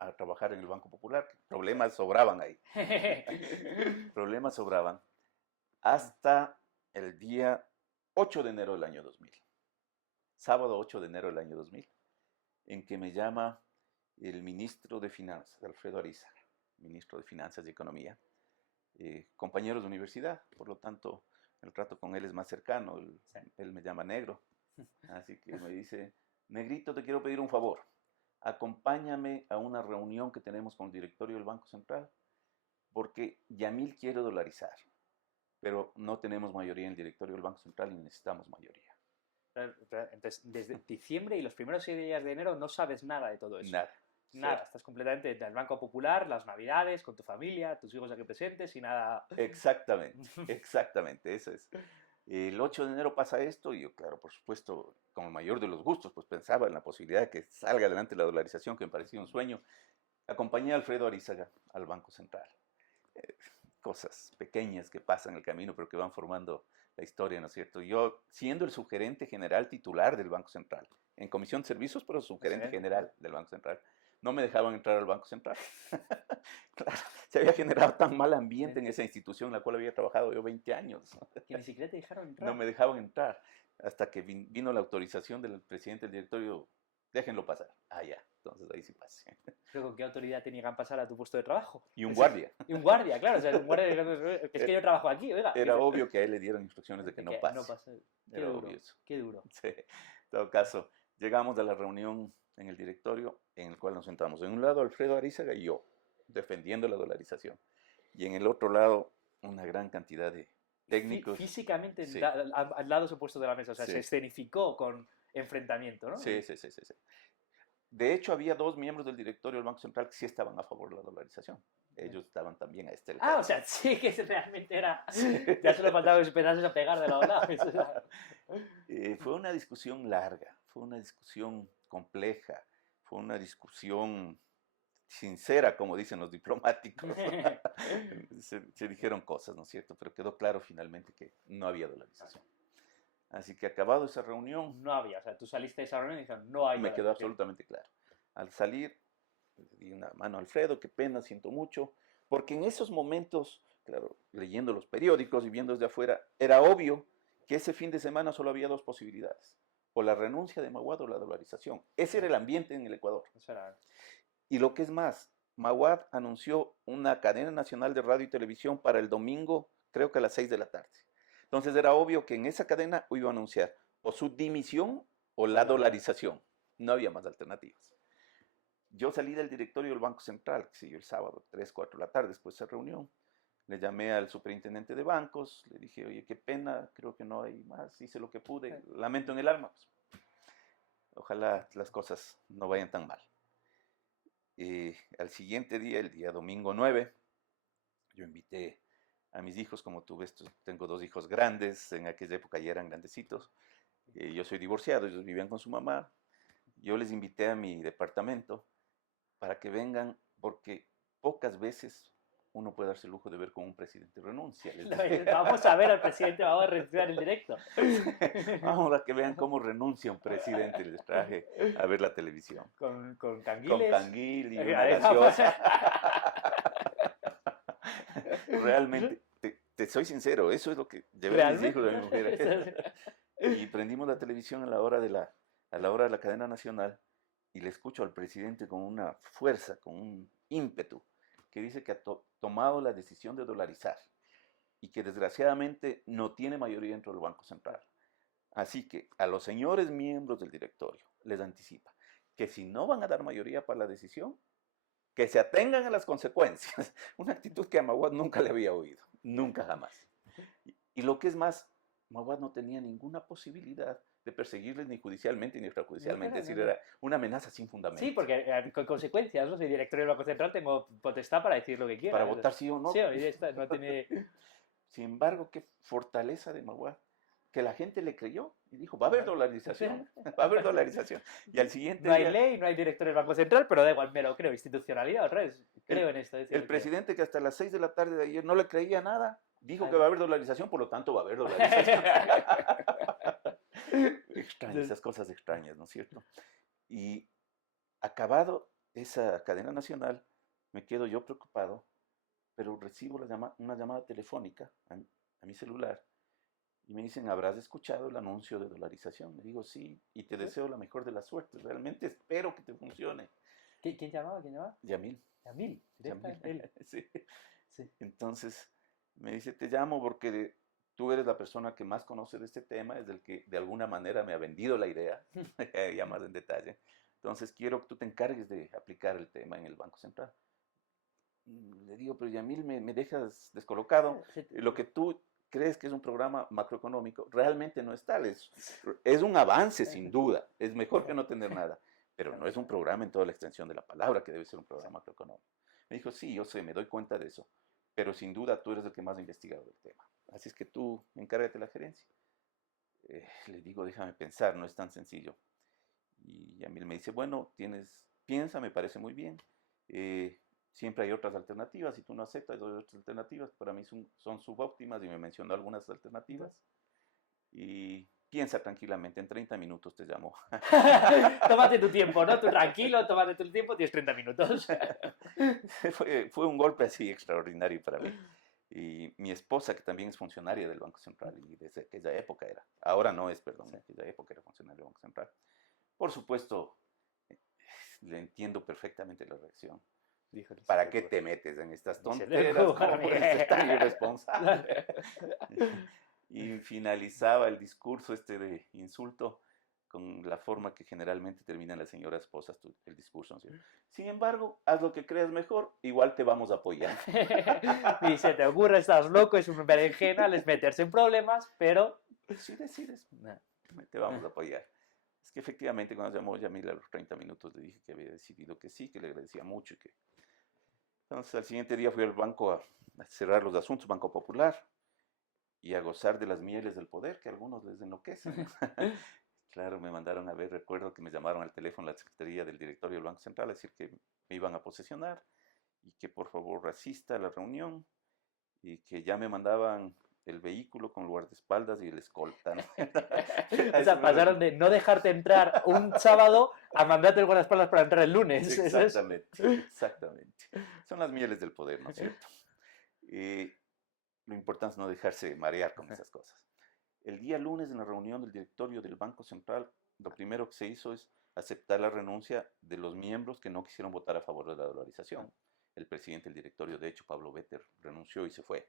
a trabajar en el Banco Popular. Problemas sobraban ahí. Problemas sobraban hasta el día 8 de enero del año 2000. Sábado 8 de enero del año 2000, en que me llama el ministro de Finanzas, Alfredo Arizaga, ministro de Finanzas y Economía, compañeros de universidad, por lo tanto el trato con él es más cercano, él me llama negro, así que me dice, negrito, te quiero pedir un favor, acompáñame a una reunión que tenemos con el directorio del Banco Central, porque Yamil quiere dolarizar, pero no tenemos mayoría en el directorio del Banco Central y necesitamos mayoría. Entonces, desde diciembre y los primeros 7 días de enero no sabes nada de todo eso. Nada, estás completamente en el Banco Popular, las Navidades, con tu familia, tus hijos aquí presentes y nada. Exactamente, eso es. El 8 de enero pasa esto y yo, claro, por supuesto, con el mayor de los gustos, pues pensaba en la posibilidad de que salga adelante la dolarización, que me parecía un sueño. Acompañé a Alfredo Arizaga al Banco Central. Cosas pequeñas que pasan en el camino, pero que van formando la historia, ¿no es cierto? Yo, siendo el subgerente general titular del Banco Central, en Comisión de Servicios, pero subgerente general del Banco Central, no me dejaban entrar al Banco Central. Claro, se había generado tan mal ambiente en esa institución en la cual había trabajado yo 20 años. Que ni siquiera te dejaron entrar. No me dejaban entrar, hasta que vino la autorización del presidente del directorio, déjenlo pasar. Ah, ya. Entonces ahí sí pasé. ¿Pero con qué autoridad te niegan pasar a tu puesto de trabajo? Y un guardia. Y un guardia, claro. O sea, un guardia es que yo trabajo aquí, oiga. Era obvio que a él le dieron instrucciones de que no No pase. pasa. Qué Era duro, obvio eso. qué duro. Sí. En todo caso, llegamos a la reunión en el directorio en el cual nos sentamos. En un lado Alfredo Arízaga y yo, defendiendo la dolarización. Y en el otro lado una gran cantidad de técnicos. Físicamente Sí. al lado opuesto de la mesa. O sea, Sí. se escenificó con enfrentamiento, ¿no? Sí. De hecho, había 2 miembros del directorio del Banco Central que sí estaban a favor de la dolarización. Ellos estaban también a este lado. Ah, o sea, sí que realmente era... Ya solo faltaba que se empezases a pegar de lado a lado. Fue una discusión larga, fue una discusión compleja, fue una discusión sincera, como dicen los diplomáticos. se dijeron cosas, ¿no es cierto? Pero quedó claro finalmente que no había dolarización. Así que acabado esa reunión, No había, o sea, tú saliste de esa reunión y dijeron, no hay me quedó dolarización. absolutamente claro. Al salir, le di una mano a Alfredo, qué pena, siento mucho, porque en esos momentos, claro, leyendo los periódicos y viendo desde afuera, era obvio que ese fin de semana solo había 2 posibilidades, o la renuncia de Maguad o la dolarización. Ese era el ambiente en el Ecuador. Eso era... Y lo que es más, Maguad anunció una cadena nacional de radio y televisión para el domingo, creo que a las 6 de la tarde. Entonces era obvio que en esa cadena iba a anunciar o su dimisión o la dolarización. No había más alternativas. Yo salí del directorio del Banco Central, que siguió el sábado, 3, 4 de la tarde, después de esa reunión. Le llamé al superintendente de bancos, le dije, oye, qué pena, creo que no hay más, hice lo que pude, lamento en el alma. Pues. Ojalá las cosas no vayan tan mal. Al siguiente día, el día domingo 9, yo invité a mis hijos, como tú ves, tengo 2 hijos grandes, en aquella época ya eran grandecitos, yo soy divorciado, ellos vivían con su mamá, yo les invité a mi departamento para que vengan, porque pocas veces uno puede darse el lujo de ver cómo un presidente renuncia. Vamos a ver al presidente, vamos a renunciar en directo. Vamos a que vean cómo renuncia un presidente, les traje a ver la televisión. Con canguiles. Con canguil y una gaseosa. Realmente, te soy sincero, eso es lo que llevé a mis hijos, a mi mujer. Y prendimos la televisión a la hora de la cadena nacional y le escucho al presidente con una fuerza, con un ímpetu, que dice que ha tomado la decisión de dolarizar y que desgraciadamente no tiene mayoría dentro del Banco Central. Así que a los señores miembros del directorio les anticipa que si no van a dar mayoría para la decisión, que se atengan a las consecuencias. Una actitud que a Maguad nunca le había oído, nunca jamás. Y lo que es más, Maguad no tenía ninguna posibilidad de perseguirles ni judicialmente ni extrajudicialmente, es decir, era una amenaza sin fundamento. Sí, porque con consecuencias, ¿no? Soy directorio del Banco Central, tengo potestad para decir lo que quiera. Para votar sí o no. Sí, no tiene... Sin embargo, qué fortaleza de Maguad, que la gente le creyó y dijo, va a haber dolarización, va a haber dolarización. Y al siguiente No hay día, ley, no hay directorio del Banco Central, pero da igual, me lo creo, institucionalidad, otra vez, creo en esto. El presidente que hasta las 6 de la tarde de ayer no le creía nada, dijo que va a haber dolarización, por lo tanto va a haber dolarización. Extrañas, esas cosas extrañas, ¿no es cierto? Y acabado esa cadena nacional, me quedo yo preocupado, pero recibo una llamada telefónica a mi celular y me dicen, ¿habrás escuchado el anuncio de dolarización? Le digo, sí, y te deseo la mejor de las suertes, realmente espero que te funcione. ¿Quién llamaba? ¿Quién llamaba? Yamil. Yamil, él. Sí. Sí. Entonces me dice, te llamo porque tú eres la persona que más conoce de este tema, es el que de alguna manera me ha vendido la idea, ya más en detalle. Entonces quiero que tú te encargues de aplicar el tema en el Banco Central. Le digo, pero Yamil, me dejas descolocado. Lo que tú crees que es un programa macroeconómico, realmente no es tal. Es un avance, sin duda. Es mejor que no tener nada. Pero no es un programa en toda la extensión de la palabra, que debe ser un programa macroeconómico. Me dijo, sí, yo sé, me doy cuenta de eso. Pero sin duda tú eres el que más ha investigado el tema. Así es que tú encárgate de la gerencia. Le digo, déjame pensar, no es tan sencillo. Y Yamil me dice, bueno, piensa, me parece muy bien. Siempre hay otras alternativas, si tú no aceptas, hay otras alternativas, para mí son subóptimas y me mencionó algunas alternativas. Y piensa tranquilamente, en 30 minutos te llamo. Tómate tu tiempo, ¿no? Tú tranquilo, tómate tu tiempo, tienes 30 minutos. Fue un golpe así extraordinario para mí. Y mi esposa, que también es funcionaria del Banco Central, y desde aquella época era, ahora no es, perdón, en aquella época era funcionaria del Banco Central. Por supuesto, le entiendo perfectamente la reacción. Dijo, ¿Para qué te metes en estas Ni se te tonteras? ocurra, ¿Cómo puedes ser tan irresponsable? Y finalizaba el discurso de insulto con la forma que generalmente terminan las señoras esposas el discurso, ¿no es cierto? Sin embargo, haz lo que creas mejor, igual te vamos a apoyar. Ni se te ocurre, estás loco, es un berenjena, es meterse en problemas, pero... Si decides, te vamos a apoyar. Es que efectivamente cuando llamó Yamil a los 30 minutos le dije que había decidido que sí, que le agradecía mucho. Entonces al siguiente día fui al banco a cerrar los asuntos, Banco Popular, y a gozar de las mieles del poder, que a algunos les enloquecen. Claro, me mandaron a ver, recuerdo que me llamaron al teléfono a la secretaría del directorio del Banco Central a decir que me iban a posesionar y que por favor asista a la reunión y que ya me mandaban el vehículo con el guardaespaldas y el escolta, ¿no? O sea, pasaron de no dejarte entrar un sábado a mandarte el guardaespaldas para entrar el lunes. Exactamente, exactamente. Son las mieles del poder, ¿no es cierto? Lo importante es no dejarse marear con esas cosas. El día lunes, en la reunión del directorio del Banco Central, lo primero que se hizo es aceptar la renuncia de los miembros que no quisieron votar a favor de la dolarización. El presidente del directorio, de hecho, Pablo Vetter, renunció y se fue.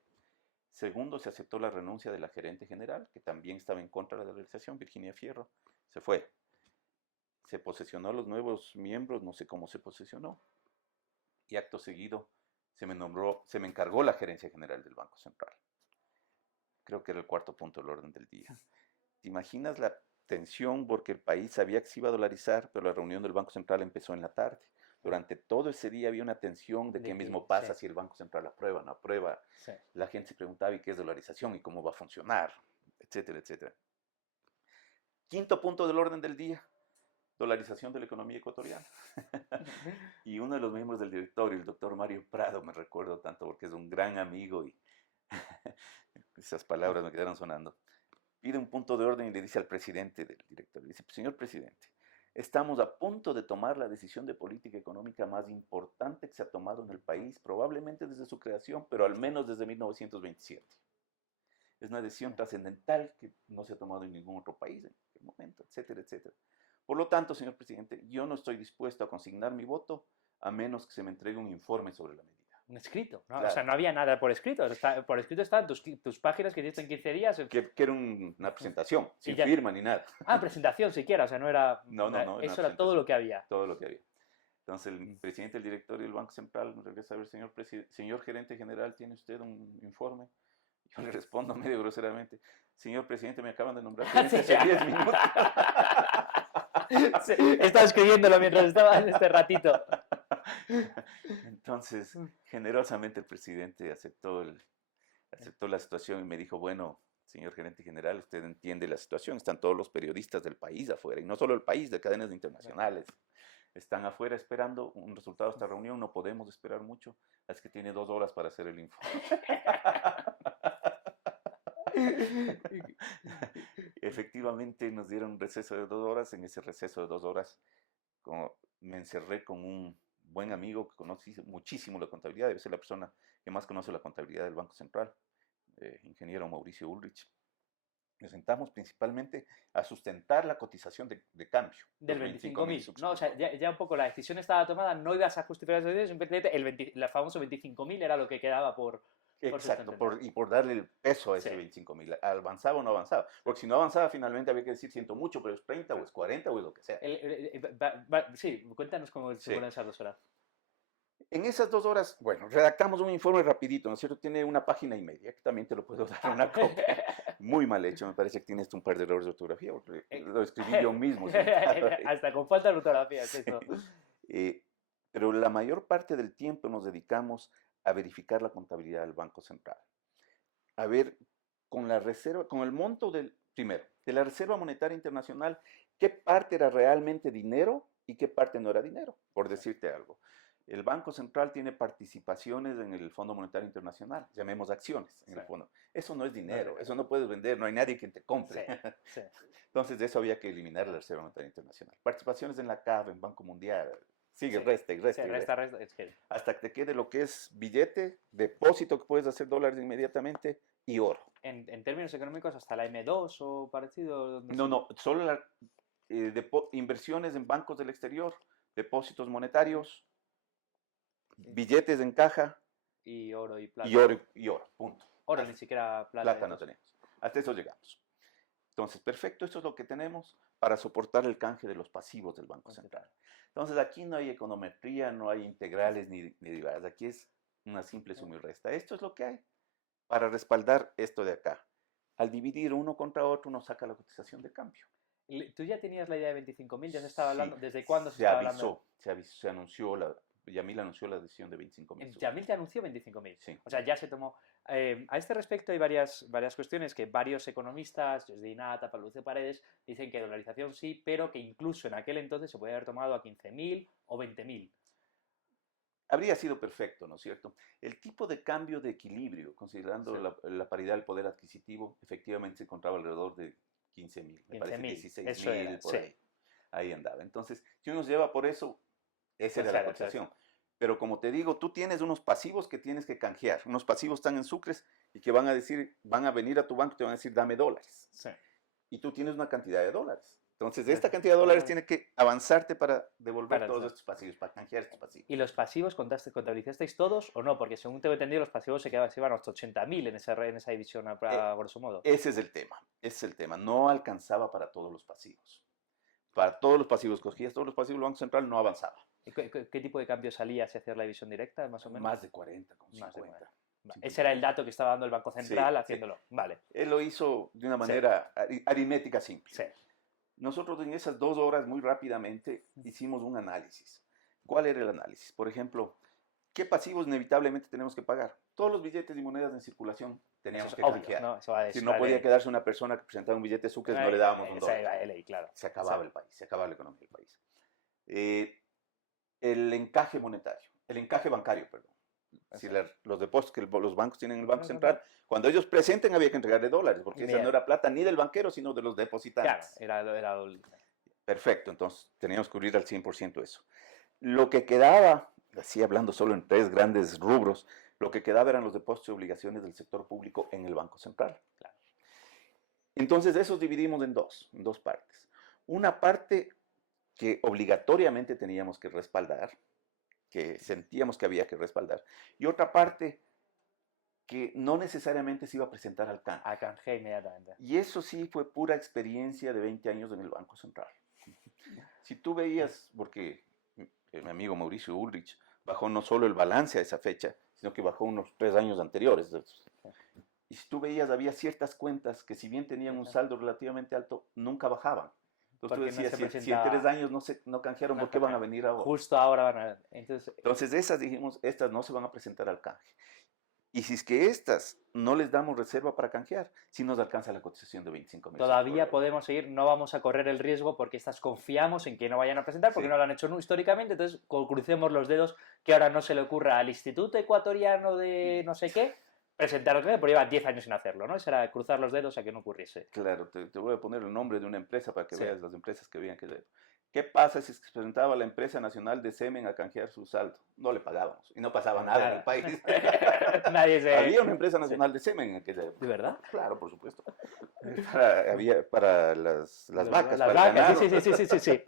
Segundo, se aceptó la renuncia de la gerente general, que también estaba en contra de la dolarización, Virginia Fierro, se fue. Se posesionó a los nuevos miembros, no sé cómo se posesionó, y acto seguido se me encargó la gerencia general del Banco Central. Creo que era el cuarto punto del orden del día. ¿Te imaginas la tensión porque el país sabía que se iba a dolarizar, pero la reunión del Banco Central empezó en la tarde? Durante todo ese día había una tensión de qué mismo pasa si el Banco Central aprueba o no aprueba. Sí. La gente se preguntaba, ¿y qué es dolarización? ¿Y cómo va a funcionar? Etcétera, etcétera. Quinto punto del orden del día, dolarización de la economía ecuatoriana. Y uno de los miembros del directorio, el doctor Mario Prado, me recuerdo tanto porque es un gran amigo y esas palabras me quedaron sonando. Pide un punto de orden y le dice al presidente del directorio, dice, señor presidente, estamos a punto de tomar la decisión de política económica más importante que se ha tomado en el país, probablemente desde su creación, pero al menos desde 1927. Es una decisión trascendental que no se ha tomado en ningún otro país en el momento, etcétera, etcétera. Por lo tanto, señor presidente, yo no estoy dispuesto a consignar mi voto a menos que se me entregue un informe sobre la medida. Un escrito, ¿no? Claro. O sea, no había nada por escrito. Por escrito estaban tus páginas que hiciste en 15 días. Que era una presentación, sin firma ni nada. Ah, presentación siquiera, o sea, no era... No. Eso era todo lo que había. Todo lo que había. Entonces el presidente del directorio del Banco Central me regresa a ver, señor gerente general, ¿tiene usted un informe? Yo le respondo medio groseramente, señor presidente, me acaban de nombrar hace 10 minutos. Sí, estaba escribiéndolo mientras estaba en este ratito. Entonces, generosamente el presidente aceptó la situación y me dijo, bueno, señor gerente general, usted entiende la situación, están todos los periodistas del país afuera, y no solo el país, de cadenas internacionales, están afuera esperando un resultado de esta reunión, no podemos esperar mucho, es que tiene 2 horas para hacer el informe. Efectivamente nos dieron un receso de 2 horas, en ese receso de 2 horas me encerré con un buen amigo que conoce muchísimo la contabilidad, debe ser la persona que más conoce la contabilidad del Banco Central, ingeniero Mauricio Ulrich. Nos sentamos principalmente a sustentar la cotización de cambio. Del 25.000. No, o sea, ya un poco la decisión estaba tomada, no ibas a justificar esa decisión, simplemente el famoso 25.000 era lo que quedaba por... Exacto, por darle el peso a ese 25.000. ¿Avanzaba o no avanzaba? Porque si no avanzaba, finalmente había que decir, siento mucho, pero es 30 o es 40 o es lo que sea. Sí, cuéntanos cómo se fueron esas 2 horas. En esas 2 horas, bueno, redactamos un informe rapidito, ¿no es cierto? Tiene 1 página y media, que también te lo puedo dar una copia. Muy mal hecho, me parece que tienes un par de errores de ortografía, porque lo escribí yo mismo. Hasta con falta de ortografía, es eso. Pero la mayor parte del tiempo nos dedicamos a verificar la contabilidad del Banco Central. A ver, con la reserva, con el monto primero, de la Reserva Monetaria Internacional, qué parte era realmente dinero y qué parte no era dinero, por decirte algo. El Banco Central tiene participaciones en el Fondo Monetario Internacional, llamemos acciones en el fondo. Eso no es dinero, eso no puedes vender, no hay nadie que te compre. Entonces, de eso había que eliminar la Reserva Monetaria Internacional. Participaciones en la CAF, en Banco Mundial, resta. Es que... Hasta que te quede lo que es billete, depósito que puedes hacer dólares inmediatamente y oro. En términos económicos, hasta la M2 o parecido. No, solo inversiones en bancos del exterior depósitos monetarios, billetes en caja Y oro y plata. y oro, punto. Oro, ni siquiera plata. Plata no tenemos. Hasta eso llegamos. Entonces, perfecto, esto es lo que tenemos para soportar el canje de los pasivos del Banco Central. Entonces, aquí no hay econometría, no hay integrales ni derivadas. Aquí es una simple suma y resta. Esto es lo que hay para respaldar esto de acá. Al dividir uno contra otro, uno saca la cotización de cambio. ¿Tú ya tenías la idea de 25.000? ¿Ya se estaba Sí, hablando? ¿Desde cuándo se estaba hablando? Se avisó, se anunció, Yamil anunció la decisión de 25.000. Yamil te anunció 25.000. Sí. O sea, ya se tomó. A este respecto hay varias cuestiones que varios economistas, desde INATA, Paluce Paredes, dicen que dolarización sí, pero que incluso en aquel entonces se podía haber tomado a 15.000 o 20.000. Habría sido perfecto, ¿no es cierto? El tipo de cambio de equilibrio, considerando la paridad del poder adquisitivo, efectivamente se encontraba alrededor de 15.000, me parece 16.000, por ahí. Ahí andaba. Entonces, si uno se lleva por eso, esa era la cotización. Pero como te digo, tú tienes unos pasivos que tienes que canjear. Unos pasivos están en sucres y que van a venir a tu banco y te van a decir, dame dólares. Sí. Y tú tienes una cantidad de dólares. Entonces, esta cantidad de dólares tiene que avanzarte para devolver todos estos pasivos, para canjear estos pasivos. ¿Y los pasivos contabilizasteis todos o no? Porque según tengo entendido, los pasivos se iban hasta 80.000 en esa división, a grosso modo. Ese es el tema. No alcanzaba para todos los pasivos. Para todos los pasivos, cogías todos los pasivos, el Banco Central no avanzaba. ¿Qué tipo de cambio salía si hacías la división directa, más o menos? Más de 40, con 50. Vale. Ese era el dato que estaba dando el Banco Central haciéndolo. Sí. Vale. Él lo hizo de una manera aritmética simple. Sí. Nosotros en esas 2 horas, muy rápidamente, hicimos un análisis. ¿Cuál era el análisis? Por ejemplo, ¿qué pasivos inevitablemente tenemos que pagar? Todos los billetes y monedas en circulación teníamos que canjear. ¿No? Si no podía quedarse una persona que presentaba un billete de sucres, no le dábamos un dólar. Claro. Se acababa el país, se acababa la economía del país. El encaje monetario, el encaje bancario, perdón. Si los depósitos que los bancos tienen en el Banco Central, cuando ellos presenten había que entregarle dólares, porque esa no era plata ni del banquero, sino de los depositantes. Claro, era doble. Perfecto, entonces teníamos que cubrir al 100% eso. Lo que quedaba, así hablando solo en 3 grandes rubros, lo que quedaba eran los depósitos y obligaciones del sector público en el Banco Central. Claro. Entonces esos dividimos en dos partes. Una parte que obligatoriamente teníamos que respaldar, que sentíamos que había que respaldar, y otra parte que no necesariamente se iba a presentar al canje. A canje inmediatamente. Y eso sí fue pura experiencia de 20 años en el Banco Central. Si tú veías, porque mi amigo Mauricio Ulrich bajó no solo el balance a esa fecha, sino que bajó unos 3 años anteriores. Y si tú veías, había ciertas cuentas que si bien tenían un saldo relativamente alto, nunca bajaban. Entonces tú decías, si en 3 años no canjearon, ¿por qué van a venir ahora? Justo ahora van a... Entonces esas dijimos, estas no se van a presentar al canje. Y si es que estas no les damos reserva para canjear, sí nos alcanza la cotización de 25.000. Todavía podemos seguir, no vamos a correr el riesgo porque estas confiamos en que no vayan a presentar, porque no lo han hecho históricamente, entonces crucemos los dedos que ahora no se le ocurra al Instituto Ecuatoriano de no sé qué presentar otra vez, porque lleva 10 años sin hacerlo, ¿no? Eso era cruzar los dedos a que no ocurriese. Claro, te voy a poner el nombre de una empresa para que veas las empresas que veían que... ¿Qué pasa si se presentaba la empresa nacional de semen a canjear su saldo? No le pagábamos y no pasaba nada en el país. Había una empresa nacional de semen en aquella época. ¿De verdad? Claro, por supuesto. Había para las vacas, para el ganado. Sí.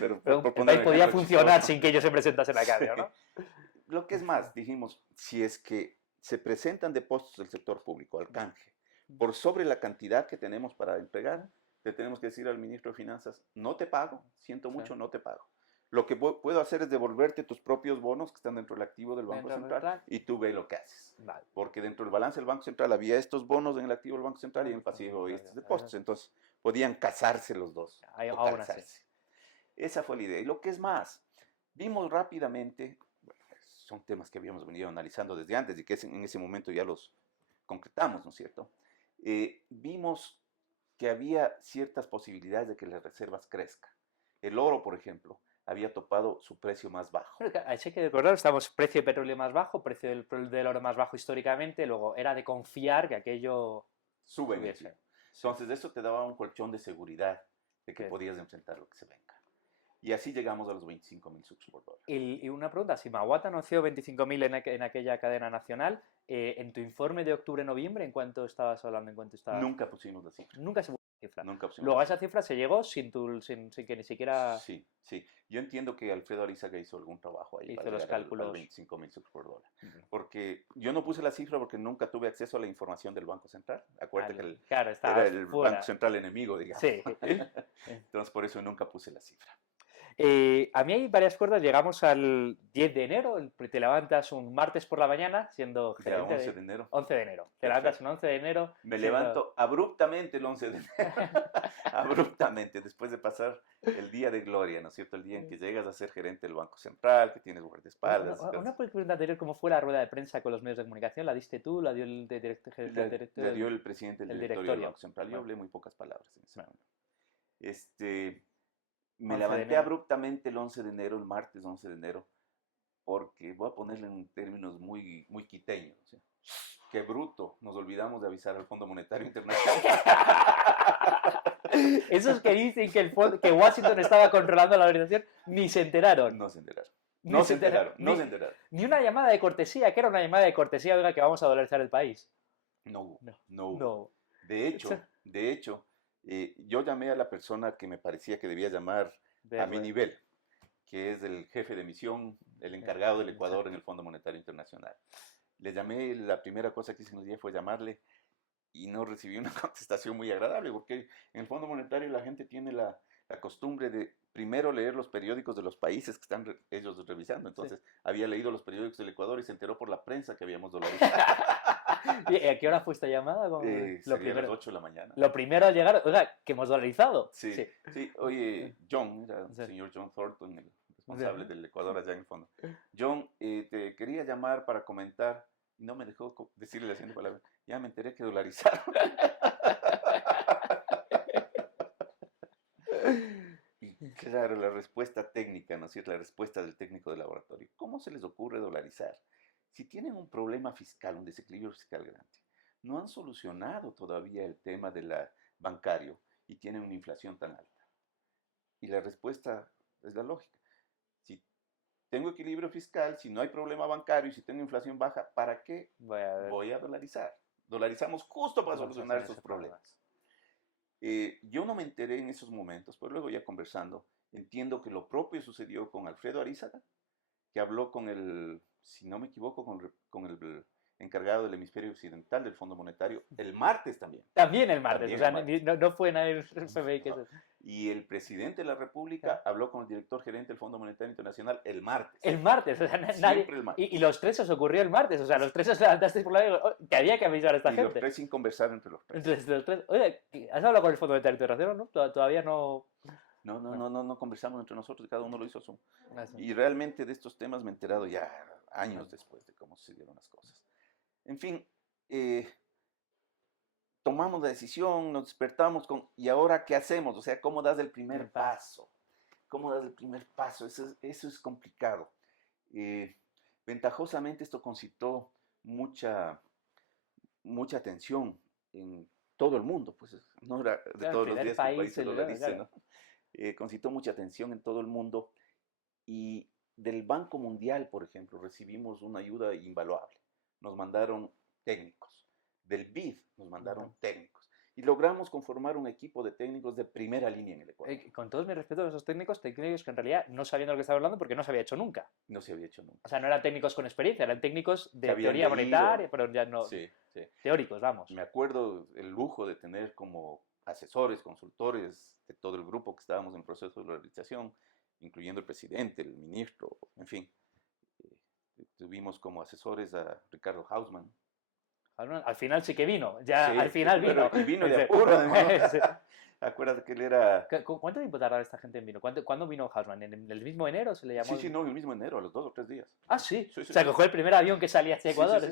Pero el país podía funcionar sin que ellos se presentasen a cambio, ¿no? Lo que es más, dijimos, si es que se presentan depósitos del sector público al canje por sobre la cantidad que tenemos para entregar, le tenemos que decir al ministro de Finanzas, no te pago, siento mucho, no te pago. Lo que puedo hacer es devolverte tus propios bonos que están dentro del activo del Banco Central y tú ve lo que haces. Vale. Porque dentro del balance del Banco Central había estos bonos en el activo del Banco Central y en el pasivo estos depósitos. Entonces podían casarse los dos. Ahora sí. Esa fue la idea. Y lo que es más, vimos rápidamente, bueno, son temas que habíamos venido analizando desde antes y que en ese momento ya los concretamos, ¿no es cierto? Vimos que había ciertas posibilidades de que las reservas crezcan. El oro, por ejemplo, había topado su precio más bajo. Hay que recordar, estamos precio de petróleo más bajo, precio del oro más bajo históricamente, luego era de confiar que aquello subiese. Entonces eso te daba un colchón de seguridad de que podías enfrentar lo que se venga. Y así llegamos a los 25.000 sucres por dólar. Y una pregunta, si Maguata anunció 25.000 en aquella cadena nacional, en tu informe de octubre-noviembre, ¿en cuánto estabas hablando? Nunca pusimos la cifra. Nunca se cifra. Nunca pusimos Luego la a esa cifra se llegó sin que ni siquiera Sí, sí. Yo entiendo que Alfredo Arizaga hizo algún trabajo ahí hizo para los llegar al cálculos. 25.000 soles por dólar. Porque yo no puse la cifra porque nunca tuve acceso a la información del Banco Central. Acuérdate que Claro, era estabas el Banco fuera. Central enemigo, digamos. Sí. Entonces por eso nunca puse la cifra. A mí hay varias cuerdas, llegamos al 10 de enero, te levantas un martes por la mañana siendo Ya, gerente 11 de enero. 11 de enero. Te Perfecto. levantas un 11 de enero. Me siendo- levanto abruptamente el 11 de enero. Abruptamente, después de pasar el día de gloria, ¿no es cierto? El día en que llegas a ser gerente del Banco Central, que tienes guardaespaldas. Una pregunta anterior, ¿cómo fue la rueda de prensa con los medios de comunicación? ¿La diste tú? ¿La dio el director? La dio el presidente del el directorio del directorio. Banco Central. Yo Bueno. hablé muy pocas palabras en ese Bueno. momento. Me 11 de levanté enero. abruptamente el 11 de enero, el martes 11 de enero, porque voy a ponerle en términos muy, muy quiteños. ¿Sí? Qué bruto, nos olvidamos de avisar al Fondo Monetario Internacional. Esos que dicen que Washington estaba controlando la organización, ni se enteraron. No se enteraron. Ni No se enteraron, no ni- se enteraron. Ni una llamada de cortesía, que era una llamada de cortesía, oiga, que vamos a dolarizar el país. No hubo, No, no hubo. no. De hecho, yo llamé a la persona que me parecía que debía llamar a mi nivel, que es el jefe de misión, el encargado del Ecuador en el Fondo Monetario Internacional. Le llamé, la primera cosa que hice en el día fue llamarle y no recibí una contestación muy agradable, porque en el Fondo Monetario la gente tiene la costumbre de primero leer los periódicos de los países que están ellos revisando. Entonces, había leído los periódicos del Ecuador y se enteró por la prensa que habíamos dolarizado. ¿Y a qué hora fue esta llamada? Sería a las 8 de la mañana. Lo primero al llegar, oiga, que hemos dolarizado. Sí. Oye, John, era el señor John Thornton, el responsable del Ecuador allá en el fondo. John, te quería llamar para comentar, y no me dejó decirle la siguiente palabra, ya me enteré que dolarizaron. Y claro, la respuesta técnica, ¿no es cierto? La respuesta del técnico de laboratorio. ¿Cómo se les ocurre dolarizar? Si tienen un problema fiscal, un desequilibrio fiscal grande, no han solucionado todavía el tema del bancario y tienen una inflación tan alta. Y la respuesta es la lógica. Si tengo equilibrio fiscal, si no hay problema bancario y si tengo inflación baja, ¿para qué voy a dolarizar? Dolarizamos justo para solucionar esos problemas. Yo no me enteré en esos momentos, pero luego ya conversando, entiendo que lo propio sucedió con Alfredo Arizaga, que habló con el, si no me equivoco, con el encargado del hemisferio occidental del Fondo Monetario, el martes también. También el martes, También o sea, el martes. no fue nadie el FMI que No. Y el presidente de la República habló con el director gerente del Fondo Monetario Internacional el martes. El martes, o sea, nadie. Siempre el martes. Y los tres os ocurrió el martes, o sea, los tres os levantasteis por la mañana que había que avisar a esta gente. Los tres sin conversar entre los tres. Entonces, los tres, oye, ¿has hablado con el Fondo Monetario Internacional? ¿No? Todavía no. No conversamos entre nosotros, cada uno lo hizo a su. Eso. Y realmente de estos temas me he enterado ya años después de cómo sucedieron las cosas. En fin, tomamos la decisión, nos despertamos ¿y ahora qué hacemos? O sea, ¿cómo das el primer paso? ¿Cómo das el primer paso? Eso es complicado. Ventajosamente esto concitó mucha atención en todo el mundo, pues no era de Claro, todos los días que el país se dolarice, claro. ¿no? Concitó mucha atención en todo el mundo y del Banco Mundial, por ejemplo, recibimos una ayuda invaluable. Nos mandaron técnicos. Del BID nos mandaron técnicos. Y logramos conformar un equipo de técnicos de primera línea en el Ecuador. Con todos mis respetos a esos técnicos que en realidad no sabían de lo que estaban hablando porque no se había hecho nunca. No se había hecho nunca. O sea, no eran técnicos con experiencia, eran técnicos de teoría leído, monetaria, pero ya no. Sí. Teóricos, vamos. Me acuerdo el lujo de tener como asesores, consultores de todo el grupo que estábamos en proceso de dolarización, incluyendo el presidente, el ministro, en fin. Tuvimos como asesores a Ricardo Hausmann. Al final sí que vino, al final vino. Y vino de apuro, además. Acuérdate que él era... ¿Cuánto tiempo tardaba esta gente en vino? ¿Cuándo vino Hausmann? ¿En el mismo enero se le llamó? Sí, no, en el mismo enero, a los 2 o 3 días. Ah, sí. O sea, cogió el primer avión que salía hacia Ecuador.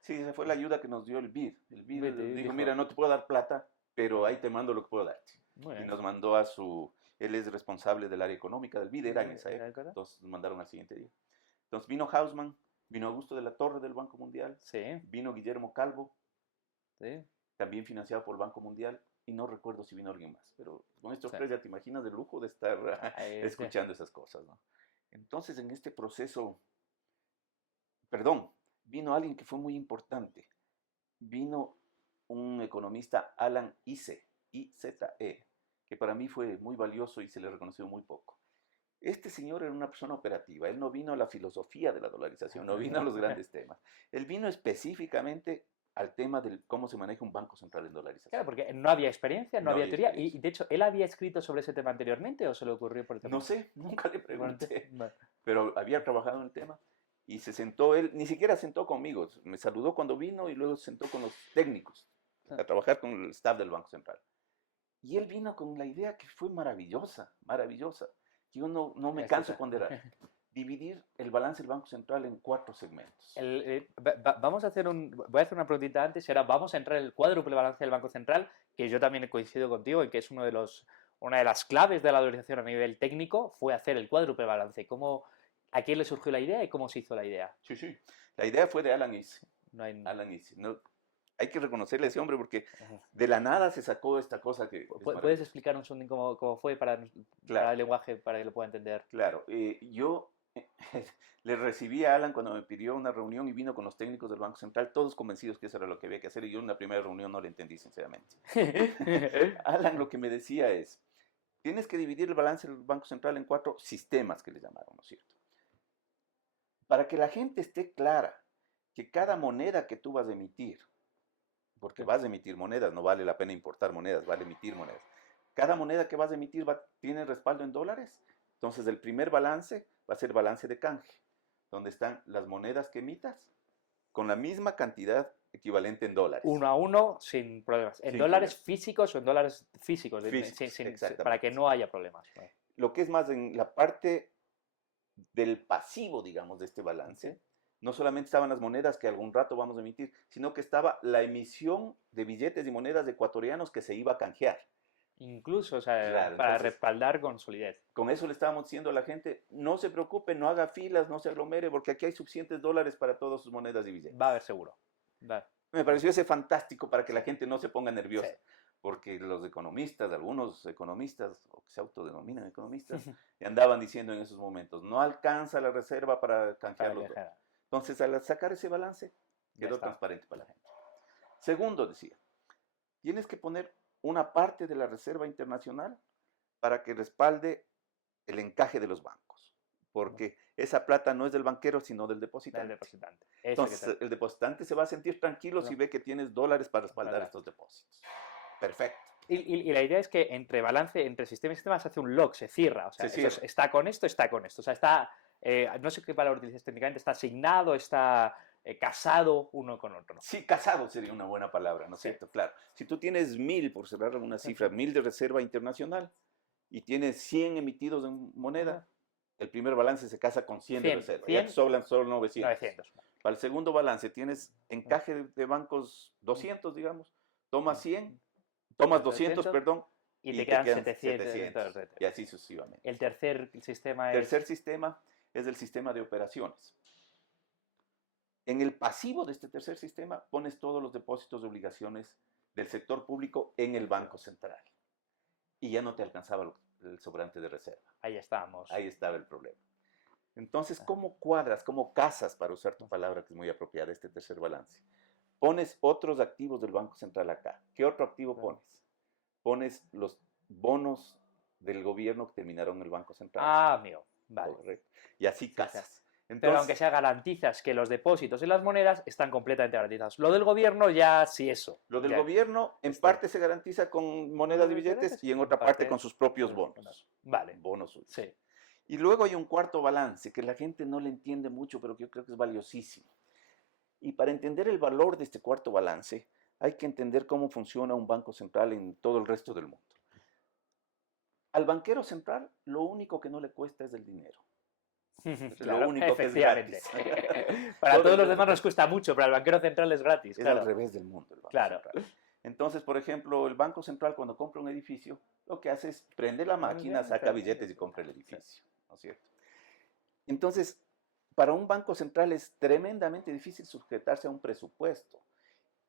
Sí, esa fue la ayuda que nos dio el BID. El BID dijo, mira, no te puedo dar plata, pero ahí te mando lo que puedo darte. Y nos mandó a su... Él es responsable del área económica del BID, era en esa época. Entonces nos mandaron al siguiente día. Entonces vino Hausmann, vino Augusto de la Torre del Banco Mundial, vino Guillermo Calvo, también financiado por el Banco Mundial, y no recuerdo si vino alguien más, pero con estos tres ya te imaginas el lujo de estar escuchando esas cosas, ¿no? Entonces en este proceso, vino alguien que fue muy importante, vino un economista, Alan Isse, IZE, que para mí fue muy valioso y se le reconoció muy poco. Este señor era una persona operativa, él no vino a la filosofía de la dolarización, no vino a los grandes temas, él vino específicamente al tema de cómo se maneja un banco central en Claro, dolarización. porque no había experiencia, no No había había teoría, y experiencia. de hecho, ¿él había escrito sobre ese tema anteriormente o se le ocurrió por el tema? No sé, nunca le pregunté, Bueno, pero había trabajado en el tema y se sentó él, ni siquiera sentó conmigo, me saludó cuando vino y luego se sentó con los técnicos a trabajar con el staff del Banco Central. Y él vino con la idea que fue maravillosa, maravillosa, que yo no me es canso de esa. ponderar. Dividir el balance del Banco Central en 4 segmentos. Vamos a hacer voy a hacer una preguntita antes, y ahora vamos a entrar en el cuádruple balance del Banco Central, que yo también coincido contigo en que es una de las claves de la dolarización a nivel técnico, fue hacer el cuádruple balance. ¿A quién le surgió la idea y cómo se hizo la idea? Sí, sí. La idea fue de Alan Easy. No hay... Alan Easy. No, hay que reconocerle a ese hombre porque de la nada se sacó esta cosa que es ¿Puedes maravillosa. explicar un segundo cómo fue para Claro, el lenguaje, para que lo pueda entender? claro. Yo le recibí a Alan cuando me pidió una reunión y vino con los técnicos del Banco Central, todos convencidos que eso era lo que había que hacer y yo en la primera reunión no le entendí sinceramente. Alan lo que me decía es, tienes que dividir el balance del Banco Central en 4 sistemas que le llamaron, ¿no es cierto? Para que la gente esté clara que cada moneda que tú vas a emitir, porque vas a emitir monedas, no vale la pena importar monedas, vale emitir monedas. Cada moneda que vas a emitir tiene respaldo en dólares. Entonces el primer balance va a ser balance de canje, donde están las monedas que emitas con la misma cantidad equivalente en dólares. 1 a 1 sin problemas. ¿En Sin dólares problemas. físicos o en dólares físicos? Físicos, exactamente. Para que no haya problemas. Lo que es más en la parte del pasivo, digamos, de este balance, no solamente estaban las monedas que algún rato vamos a emitir, sino que estaba la emisión de billetes y monedas ecuatorianos que se iba a canjear. Incluso, o sea, Claro, para entonces, respaldar con solidez. con eso le estábamos diciendo a la gente, no se preocupe, no haga filas, no se aglomere, porque aquí hay suficientes dólares para todas sus monedas y billetes. Va a haber seguro. Va. Me pareció ese fantástico para que la gente no se ponga nerviosa. Sí. Porque los economistas, algunos economistas, o que se autodenominan economistas, andaban diciendo en esos momentos, no alcanza la reserva para canjear los dólares. Entonces, al sacar ese balance, quedó transparente para la gente. Segundo, decía, tienes que poner una parte de la reserva internacional para que respalde el encaje de los bancos. Porque esa plata no es del banquero, sino del depositante. Del depositante. Entonces, el depositante se va a sentir tranquilo si ve que tienes dólares para respaldar estos depósitos. Perfecto. Y la idea es que entre sistema y sistema se hace un lock, se cierra. O sea, está con esto, está con esto. O sea, está, no sé qué palabra utilizas técnicamente, está asignado, está casado uno con otro. Sí, casado sería una buena palabra, ¿no es cierto? Claro. Si tú tienes 1000, por cerrar alguna cifra, 1000 de reserva internacional y tienes 100 emitidos en moneda, el primer balance se casa con 100 de reserva. Ya te sobran solo 900. Para el segundo balance tienes encaje de bancos 200, digamos, tomas 100. Tomas 200, perdón, y te quedan 700. Y así sucesivamente. El tercer sistema es... El tercer sistema es el sistema de operaciones. En el pasivo de este tercer sistema pones todos los depósitos de obligaciones del sector público en el Banco Central. Y ya no te alcanzaba el sobrante de reserva. Ahí estábamos. Ahí estaba el problema. Entonces, ¿cómo cuadras, cómo casas, para usar tu palabra que es muy apropiada, este tercer balance? Pones otros activos del Banco Central acá. ¿Qué otro activo pones? Pones los bonos del gobierno que terminaron en el Banco Central. Ah, mío. Vale. Correcto. Y así casas. Entonces, pero aunque sea garantizas que los depósitos y las monedas están completamente garantizados. Lo del gobierno ya sí eso. Lo del gobierno en parte se garantiza con monedas y billetes y en otra parte con sus propios bonos. Vale. Bonos suyos. Sí. Y luego hay un cuarto balance que la gente no le entiende mucho, pero que yo creo que es valiosísimo. Y para entender el valor de este cuarto balance, hay que entender cómo funciona un banco central en todo el resto del mundo. Al banquero central, lo único que no le cuesta es el dinero. Claro, lo único que es gratis. Para todos los demás nos cuesta mucho, pero al banquero central es gratis. Es al revés del mundo el banco central. Entonces, por ejemplo, el Banco Central cuando compra un edificio, lo que hace es prende la máquina, saca billetes y compra el edificio. ¿No es cierto? Entonces, para un banco central es tremendamente difícil sujetarse a un presupuesto.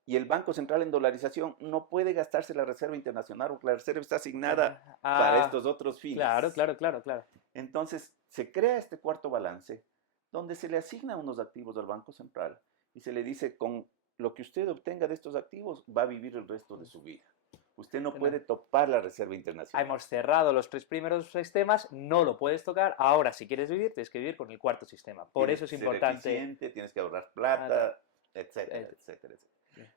Y el Banco Central en dolarización no puede gastarse la reserva internacional porque la reserva está asignada para estos otros fines. Claro. Entonces, se crea este cuarto balance donde se le asigna unos activos al Banco Central y se le dice, con lo que usted obtenga de estos activos, va a vivir el resto de su vida. Usted no puede topar la Reserva Internacional. Hemos cerrado los 3 primeros sistemas, no lo puedes tocar. Ahora, si quieres vivir, tienes que vivir con el 4.º sistema. Por Tienes eso es que ser importante. eficiente, tienes que ahorrar plata, etcétera, etcétera, etcétera.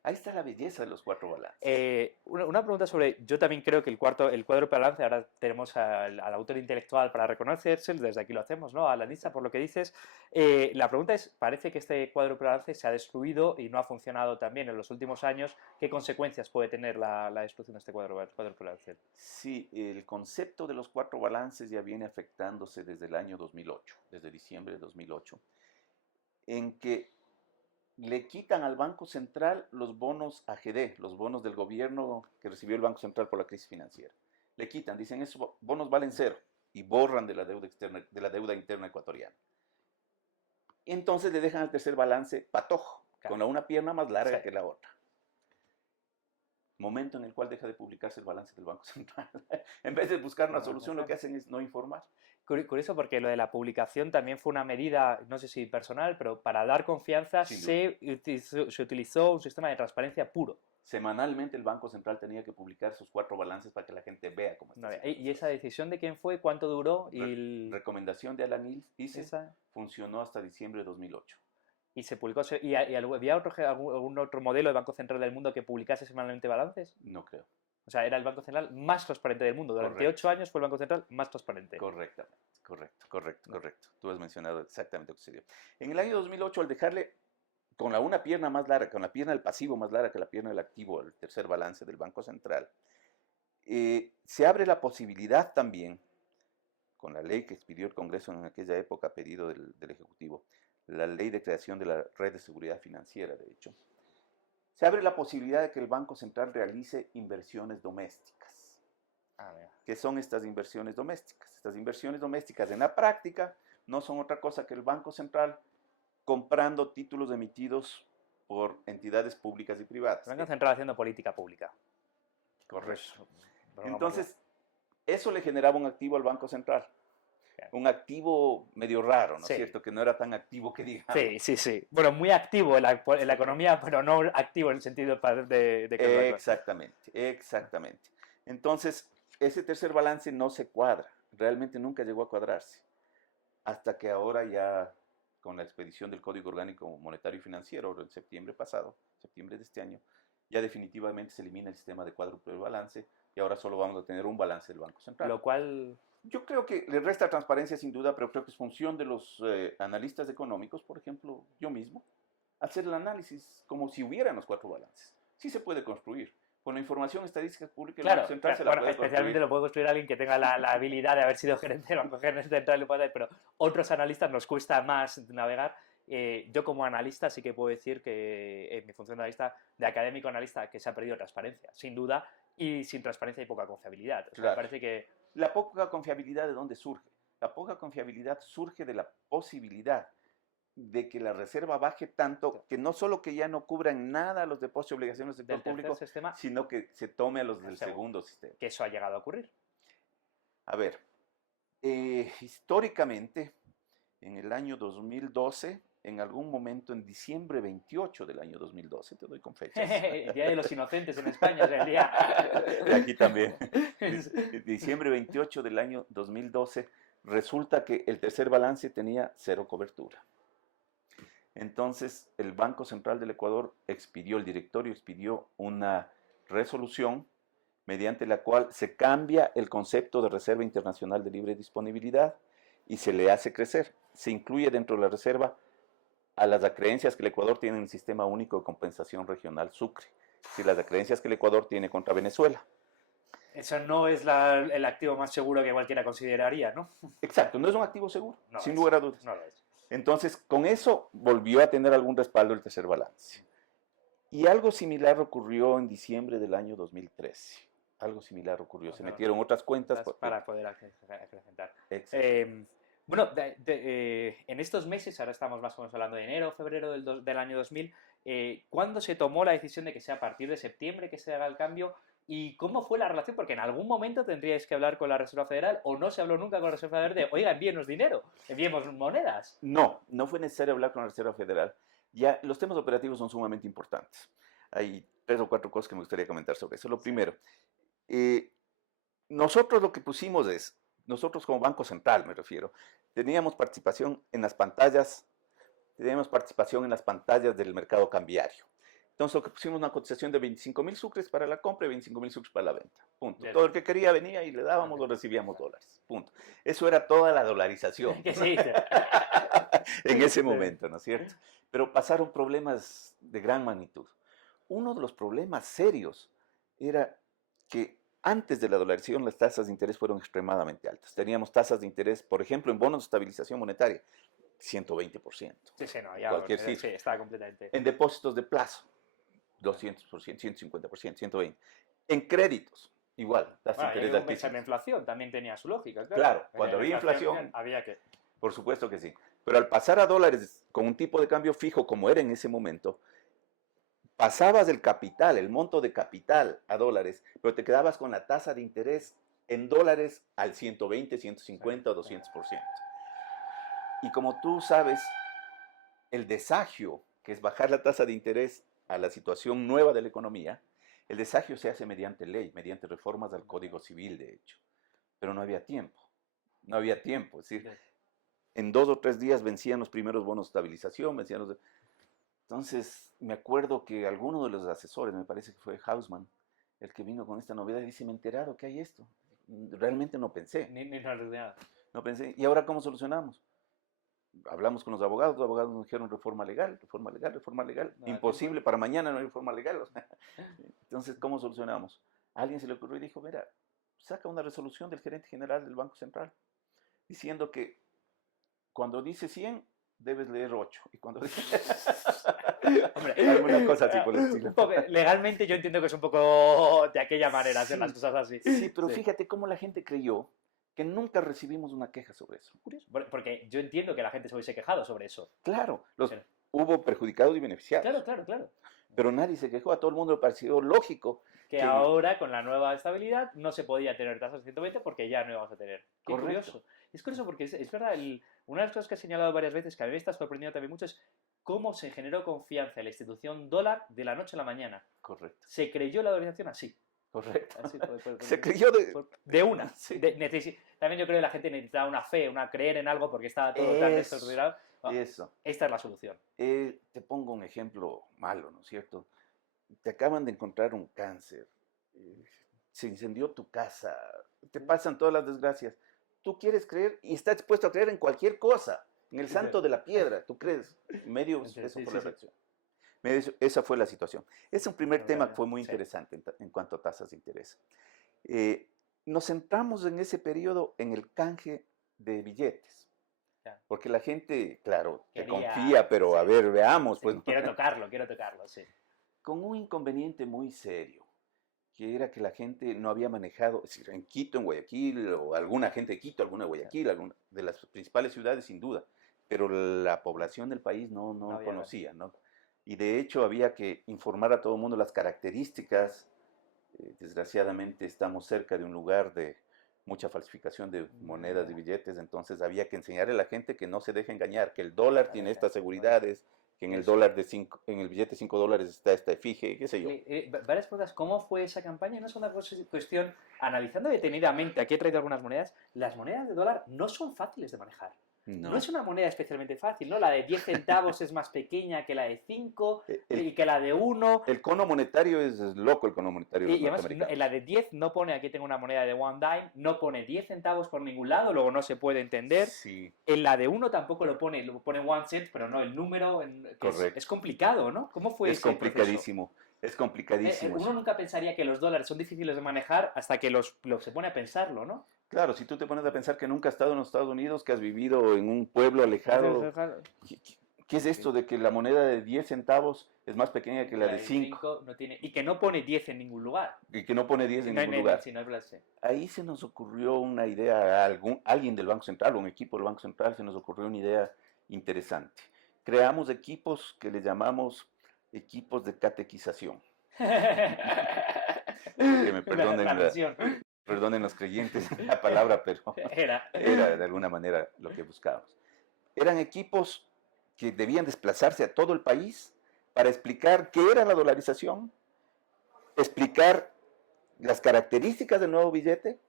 Ahí está la belleza de los 4 balances. Una pregunta sobre, yo también creo que el cuádruple balance, ahora tenemos al autor intelectual para reconocérselo, desde aquí lo hacemos, ¿no? A la lista, por lo que dices. La pregunta es, parece que este cuádruple balance se ha destruido y no ha funcionado tan bien en los últimos años. ¿Qué consecuencias puede tener la destrucción de este cuádruple balance? Sí, el concepto de los 4 balances ya viene afectándose desde el año 2008, desde diciembre de 2008, en que le quitan al Banco Central los bonos AGD, los bonos del gobierno que recibió el Banco Central por la crisis financiera. Le quitan, dicen esos bonos valen 0 y borran de la deuda externa, de la deuda interna ecuatoriana. Entonces le dejan al tercer balance patojo, con una pierna más larga que la otra. Momento en el cual deja de publicarse el balance del Banco Central. En vez de buscar una solución, lo que hacen es no informar. Curioso, porque lo de la publicación también fue una medida, no sé si personal, pero para dar confianza se utilizó un sistema de transparencia puro. Semanalmente el Banco Central tenía que publicar sus 4 balances para que la gente vea cómo está. ¿Y esa decisión de quién fue? ¿Cuánto duró? Recomendación de Alan Isse, funcionó hasta diciembre de 2008. ¿Y se publicó? ¿Y había algún otro modelo de Banco Central del mundo que publicase semanalmente balances? No creo. O sea, era el Banco Central más transparente del mundo. Durante 8 años fue el Banco Central más transparente. Correctamente, correcto. Tú has mencionado exactamente lo que sucedió. En el año 2008, al dejarle con una pierna más larga, con la pierna del pasivo más larga que la pierna del activo, el tercer balance del Banco Central, se abre la posibilidad también, con la ley que expidió el Congreso en aquella época a pedido del Ejecutivo, la ley de creación de la Red de Seguridad Financiera, de hecho, se abre la posibilidad de que el Banco Central realice inversiones domésticas. ¿Qué son estas inversiones domésticas? Estas inversiones domésticas en la práctica no son otra cosa que el Banco Central comprando títulos emitidos por entidades públicas y privadas. El Banco Central haciendo política pública. Correcto. Entonces, eso le generaba un activo al Banco Central. Un activo medio raro, ¿no es cierto? Que no era tan activo que digamos. Sí. Bueno, muy activo en la economía, pero no activo en el sentido de que... Exactamente. Entonces, ese tercer balance no se cuadra. Realmente nunca llegó a cuadrarse. Hasta que ahora ya, con la expedición del Código Orgánico Monetario y Financiero, en septiembre de este año, ya definitivamente se elimina el sistema de cuádruple balance y ahora solo vamos a tener un balance del Banco Central. Lo cual... Yo creo que le resta transparencia sin duda, pero creo que es función de los analistas económicos, por ejemplo, yo mismo, hacer el análisis como si hubieran los 4 balances. Sí se puede construir. Con la información estadística pública del Banco Central se la puede especialmente construir. Lo puede construir alguien que tenga la habilidad de haber sido gerente del Banco Central, pero otros analistas nos cuesta más navegar. Yo como analista sí que puedo decir que en mi función de analista, de académico analista, que se ha perdido transparencia, sin duda, y sin transparencia hay poca confiabilidad. O sea, me parece que... La poca confiabilidad, ¿de dónde surge? La poca confiabilidad surge de la posibilidad de que la reserva baje tanto que no solo que ya no cubran nada los depósitos y obligaciones del sector público, sino que se tome a los del segundo sistema. Que eso ha llegado a ocurrir. A ver, históricamente, en el año 2012, en algún momento en diciembre 28 del año 2012, te doy con fechas. El Día de los Inocentes en España es el día... Aquí también. Diciembre 28 del año 2012, resulta que el tercer balance tenía 0 cobertura. Entonces, el Banco Central del Ecuador el directorio expidió una resolución mediante la cual se cambia el concepto de Reserva Internacional de Libre Disponibilidad y se le hace crecer. Se incluye dentro de la reserva a las acreencias que el Ecuador tiene en el Sistema Único de Compensación Regional Sucre, y las acreencias que el Ecuador tiene contra Venezuela. Eso no es el activo más seguro que cualquiera consideraría, ¿no? Exacto, no es un activo seguro, sin lugar a dudas. No lo es. Entonces, con eso volvió a tener algún respaldo el tercer balance. Y algo similar ocurrió en diciembre del año 2013. Algo similar ocurrió. Se metieron otras cuentas para poder acrecentar. Exacto. Bueno, en estos meses, ahora estamos más o menos hablando de enero, febrero del año 2000, ¿cuándo se tomó la decisión de que sea a partir de septiembre que se haga el cambio? ¿Y cómo fue la relación? Porque en algún momento tendríais que hablar con la Reserva Federal, o no se habló nunca con la Reserva Federal de, oiga, envíenos dinero, enviemos monedas. No fue necesario hablar con la Reserva Federal. Ya los temas operativos son sumamente importantes. hay 3 o 4 cosas que me gustaría comentar sobre eso. Lo primero, eh, nosotros lo que pusimos es, nosotros como Banco Central me refiero, teníamos participación en las pantallas, del mercado cambiario. Entonces lo que pusimos una cotización de 25.000 sucres para la compra y 25.000 sucres para la venta. Punto. Bien. Todo el que quería venía y le dábamos o recibíamos dólares. Punto. Eso era toda la dolarización ¿Qué se dice? en ese momento, ¿no es cierto? Pero pasaron problemas de gran magnitud. Uno de los problemas serios era que antes de la dolarización las tasas de interés fueron extremadamente altas. Teníamos tasas de interés, por ejemplo, en bonos de estabilización monetaria, 120%. Sí, sí, no, ya Cualquier sí, cifra. está completamente. En depósitos de plazo, 200%, 150%, 120%. En créditos, igual, tasa de interés La altísima. inflación también tenía su lógica, Claro, cuando había inflación, había que... por supuesto que sí. Pero al pasar a dólares con un tipo de cambio fijo como era en ese momento, pasabas del capital, el monto de capital a dólares, pero te quedabas con la tasa de interés en dólares al 120, 150 o 200%. Y como tú sabes, el desagio, que es bajar la tasa de interés a la situación nueva de la economía, el desagio se hace mediante ley, mediante reformas al Código Civil, de hecho. Pero no había tiempo. No había tiempo. Es decir, en 2 o 3 días vencían los primeros bonos de estabilización, vencían los... Entonces, me acuerdo que alguno de los asesores, me parece que fue Hausman, el que vino con esta novedad, dice, me he enterado que hay esto. Realmente no pensé. Ni nada. No pensé. ¿Y ahora cómo solucionamos? Hablamos con los abogados nos dijeron reforma legal. No, Imposible, para mañana no hay reforma legal. O sea, entonces, ¿cómo solucionamos? A alguien se le ocurrió y dijo, mira, saca una resolución del gerente general del Banco Central, diciendo que cuando dice 100, debes leer 8. Y cuando dice... Hombre, alguna cosa así por el estilo. Legalmente yo entiendo que es un poco de aquella manera hacer Sí, las cosas así. Sí, pero fíjate cómo la gente creyó que nunca recibimos una queja sobre eso. Curioso, porque yo entiendo que la gente se hubiese quejado sobre eso. Claro, Pero- hubo perjudicados y beneficiados. Claro. Pero nadie se quejó, a todo el mundo le pareció lógico. Que ahora, con la nueva estabilidad, no se podía tener tasas de 120 porque ya no íbamos a tener. Qué Correcto. curioso. Es curioso porque es verdad, una de las cosas que he señalado varias veces, que a mí me está sorprendiendo también mucho, es cómo se generó confianza en la institución dólar de la noche a la mañana. Correcto. Se creyó la dolarización así. Correcto. Así, se creyó de una. Sí. También yo creo que la gente necesitaba una fe, creer en algo porque estaba todo tan desordenado. Eso. Esta es la solución. Te pongo un ejemplo malo, ¿no es cierto? Te acaban de encontrar un cáncer, se incendió tu casa, te pasan todas las desgracias. Tú quieres creer y estás dispuesto a creer en cualquier cosa, en el santo de la piedra, tú crees. Eso fue la reacción. Esa fue la situación. Es un primer tema que fue muy interesante en cuanto a tasas de interés. Nos centramos en ese periodo en el canje de billetes. Porque la gente, claro, te confía, pero a ver, veamos. Pues, quiero tocarlo, sí. Con un inconveniente muy serio, que era que la gente no había manejado, es decir, en Quito, en Guayaquil, o alguna gente de Quito, alguna de Guayaquil, alguna de las principales ciudades sin duda, pero la población del país no conocía, ¿no? Y de hecho había que informar a todo el mundo las características. Desgraciadamente estamos cerca de un lugar de mucha falsificación de monedas y billetes, entonces había que enseñarle a la gente que no se deje engañar, que el dólar tiene estas seguridades, que en el dólar en el billete de $5 está esta efigie, qué sé yo. Varias preguntas. ¿Cómo fue esa campaña? No es una cuestión, analizando detenidamente, aquí he traído algunas monedas, las monedas de dólar no son fáciles de manejar. No es una moneda especialmente fácil, ¿no? La de 10 centavos es más pequeña que la de 5 y que la de 1. El cono monetario es loco, el cono monetario. Y además, en la de 10 no pone, aquí tengo una moneda de one dime, no pone 10 centavos por ningún lado, luego no se puede entender. Sí. En la de 1 tampoco lo pone one cent, pero no, el número es complicado, ¿no? ¿Cómo fue ese complicadísimo. proceso? Es complicadísimo. Uno nunca pensaría que los dólares son difíciles de manejar hasta que se pone a pensarlo, ¿no? Claro, si tú te pones a pensar que nunca has estado en los Estados Unidos, que has vivido en un pueblo alejado, ¿qué es esto de que la moneda de 10 centavos es más pequeña que la de 5? Y que no pone 10 en ningún lugar. Y que no pone 10 en ningún lugar. Sí, Ahí se nos ocurrió una idea, alguien del Banco Central, un equipo del Banco Central, se nos ocurrió una idea interesante. Creamos equipos que le llamamos equipos de catequización. Que me perdonen los creyentes la palabra, pero era de alguna manera lo que buscábamos. Eran equipos que debían desplazarse a todo el país para explicar qué era la dolarización, explicar las características del nuevo billete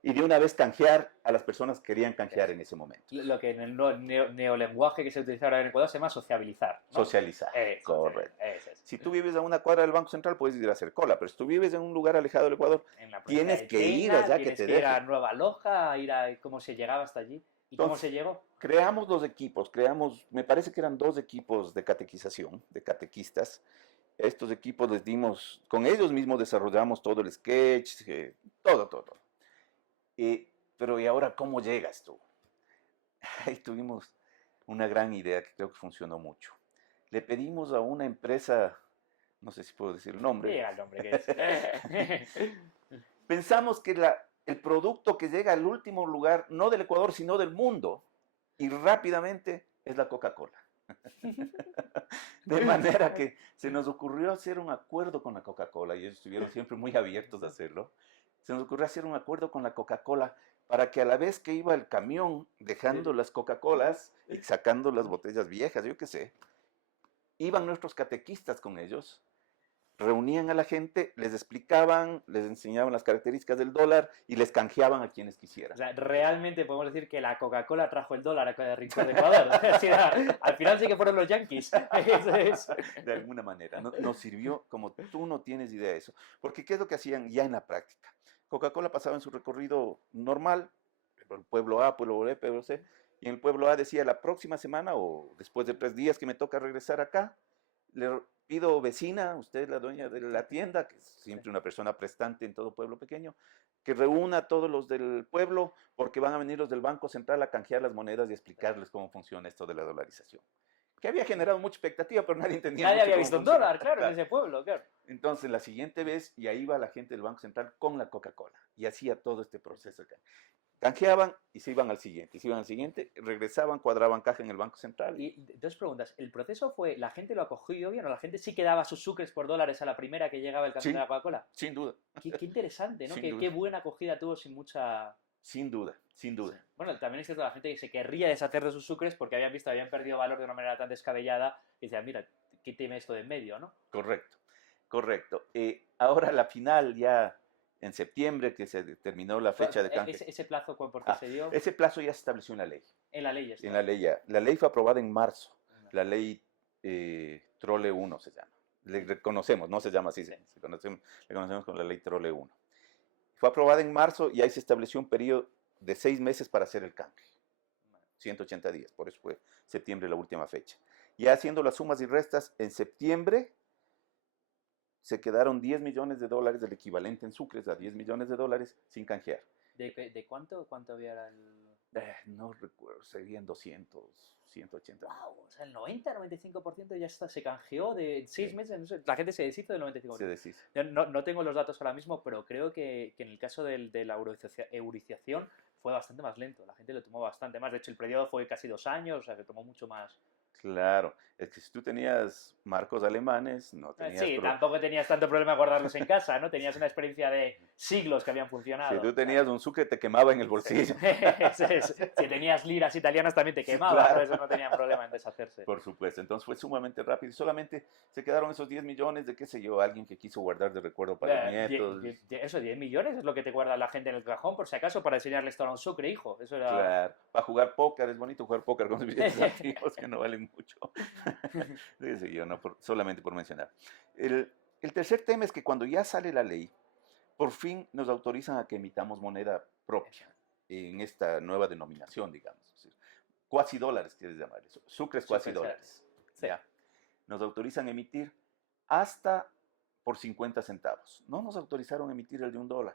y de una vez canjear a las personas que querían canjear en ese momento. Lo que en el neolenguaje que se utiliza ahora en Ecuador se llama sociabilizar, ¿no? Socializar, correcto. Si tú vives a una cuadra del Banco Central, puedes ir a hacer cola, pero si tú vives en un lugar alejado del Ecuador, tienes que ir allá que te dejen. Ir a dejen. Nueva Loja, ir a cómo se llegaba hasta allí. ¿Y cómo se llegó? Creamos 2 equipos, me parece que eran 2 equipos de catequización, de catequistas. Estos equipos les dimos, con ellos mismos desarrollamos todo el sketch, todo. Pero ¿y ahora cómo llegas tú? Ahí tuvimos una gran idea que creo que funcionó mucho. Le pedimos a una empresa, no sé si puedo decir el nombre. Diga el nombre que es. Pensamos que el producto que llega al último lugar, no del Ecuador, sino del mundo, y rápidamente, es la Coca-Cola. De manera que se nos ocurrió hacer un acuerdo con la Coca-Cola, y ellos estuvieron siempre muy abiertos a hacerlo. Se nos ocurrió hacer un acuerdo con la Coca-Cola para que a la vez que iba el camión dejando las Coca-Colas y sacando las botellas viejas, yo qué sé, iban nuestros catequistas con ellos, reunían a la gente, les explicaban, les enseñaban las características del dólar y les canjeaban a quienes quisieran. O sea, realmente podemos decir que la Coca-Cola trajo el dólar a cada rincón de Ecuador. O sea, al final sí que fueron los yanquis. Eso es. De alguna manera, nos sirvió como tú no tienes idea de eso. Porque ¿qué es lo que hacían ya en la práctica? Coca-Cola pasaba en su recorrido normal, el pueblo A, pueblo B, pueblo C, y en el pueblo A decía, la próxima semana o después de 3 días que me toca regresar acá, le pido vecina, usted es la dueña de la tienda, que es siempre una persona prestante en todo pueblo pequeño, que reúna a todos los del pueblo porque van a venir los del Banco Central a canjear las monedas y explicarles cómo funciona esto de la dolarización. Que había generado mucha expectativa, pero nadie entendía. Nadie había visto un dólar, claro, en ese pueblo, claro. Entonces, la siguiente vez, y ahí va la gente del Banco Central con la Coca-Cola, y hacía todo este proceso. Canjeaban y se iban al siguiente, regresaban, cuadraban caja en el Banco Central. Y 2 preguntas. ¿El proceso fue, la gente lo acogió bien o la gente sí que daba sus sucres por dólares a la primera que llegaba el camión de la Coca-Cola? Sin duda. Qué interesante, ¿no? Sin Qué buena acogida tuvo sin mucha... Sin duda. Bueno, también es cierto, la gente que se querría deshacer de sus sucres porque habían visto, habían perdido valor de una manera tan descabellada y decían, mira, quíteme esto de en medio, ¿no? Correcto. Ahora la final ya en septiembre, que se terminó la fecha de canje. ¿Ese plazo por qué se dio? Ese plazo ya se estableció en la ley. En la ley está. En la ley ya. La ley fue aprobada en marzo. La ley Trole 1 se llama. Le reconocemos, no se llama así, le conocemos con la ley Trole 1. Fue aprobada en marzo y ahí se estableció un periodo de 6 meses para hacer el canje. 180 días, por eso fue septiembre la última fecha. Ya haciendo las sumas y restas, en septiembre se quedaron $10 millones, el equivalente en sucres a $10 millones sin canjear. ¿De cuánto? ¿Cuánto había no recuerdo, serían 200, 180. Wow, o sea, el 90-95% ya está, se canjeó de 6 meses. No sé, la gente se deshizo del 95%. Se deshizo. Yo no tengo los datos ahora mismo, pero creo que en el caso de la eurización fue bastante más lento. La gente lo tomó bastante más. De hecho, el periodo fue casi 2 años, o sea, que tomó mucho más. Claro, es que si tú tenías marcos alemanes, no tenías... Sí, tampoco tenías tanto problema guardarlos en casa, ¿no? Tenías una experiencia de siglos que habían funcionado. Si tú tenías un sucre, te quemaba en el bolsillo. Si tenías liras italianas, también te quemaba, claro. Por eso no tenían problema en deshacerse. Por supuesto, entonces fue sumamente rápido. Solamente se quedaron esos 10 millones de, qué sé yo, alguien que quiso guardar de recuerdo para los nietos. Eso, 10 millones es lo que te guarda la gente en el cajón, por si acaso, para enseñarle esto a un sucre, hijo. Eso era... Claro, para jugar póker, es bonito jugar póker con los billetes antiguos que no valen mucho. Sí, yo, no, solamente por mencionar. El tercer tema es que cuando ya sale la ley, por fin nos autorizan a que emitamos moneda propia en esta nueva denominación, digamos. Cuasi dólares, quieres llamar eso. Sucres cuasi dólares. Sí. ¿Ya? Nos autorizan a emitir hasta por 50 centavos. No nos autorizaron a emitir el de $1.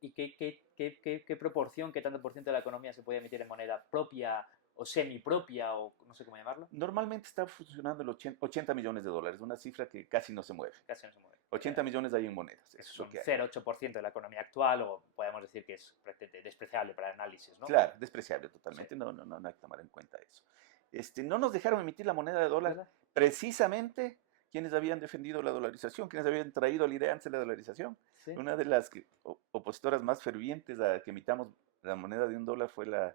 ¿Y qué proporción, qué tanto por ciento de la economía se puede emitir en moneda propia o semipropia o no sé cómo llamarlo? Normalmente está funcionando el 80 millones de dólares, una cifra que casi no se mueve. 80 millones hay en monedas. Eso es lo que hay. 0,8% de la economía actual, o podemos decir que es despreciable para el análisis, ¿no? Claro, despreciable totalmente. Sí. No hay que tomar en cuenta eso. No nos dejaron emitir la moneda de dólar, ¿verdad? Precisamente quienes habían defendido la dolarización, quienes habían traído la idea antes de la dolarización. Sí. Una de las opositoras más fervientes a que emitamos la moneda de $1 fue la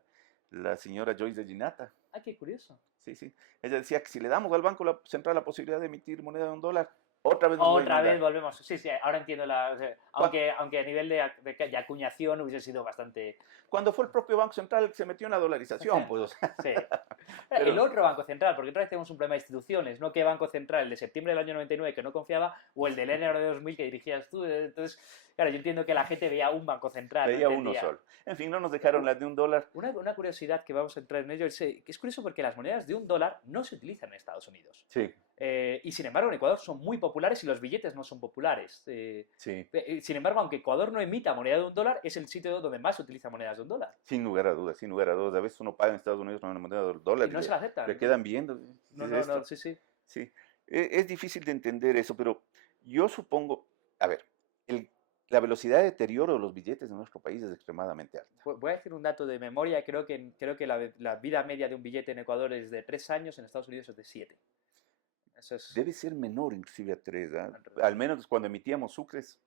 la señora Joyce de Ginata. Ah, qué curioso. Sí, sí. Ella decía que si le damos al Banco Central la posibilidad de emitir moneda de $1, otra vez nos va a Otra vez inundar. volvemos. Sí, sí, ahora entiendo o sea, aunque a nivel de acuñación hubiese sido bastante... Cuando fue el propio Banco Central el que se metió en la dolarización, pues. O sea, Sí. pero El otro Banco Central, porque otra vez tenemos un problema de instituciones, no que Banco Central, el de septiembre del año 99 que no confiaba, o el del enero de 2000 que dirigías tú. Entonces, claro, yo entiendo que la gente veía un Banco Central, veía no uno entendía. solo. En fin, no nos dejaron las de $1. Una curiosidad que vamos a entrar en ello es que es curioso porque las monedas de $1 no se utilizan en Estados Unidos. Sí, Y sin embargo, en Ecuador son muy populares y los billetes no son populares. sí, Sin embargo, aunque Ecuador no emita moneda de $1, es el sitio donde más se utiliza monedas de $1. sin lugar a dudas, sin lugar a dudas. A veces uno paga en Estados Unidos con una moneda del Y dólar y no se la aceptan. le quedan viendo. ¿Qué No, es no, esto? no, sí, sí. Sí, es difícil de entender eso, pero yo supongo, a ver, la velocidad de deterioro de los billetes en nuestro país es extremadamente alta. Voy a decir un dato de memoria. Creo que la vida media de un billete en Ecuador es de 3 años, en Estados Unidos es de 7. Eso es. Debe ser menor inclusive a 3, ¿ah? Al revés. Al menos cuando emitíamos sucres,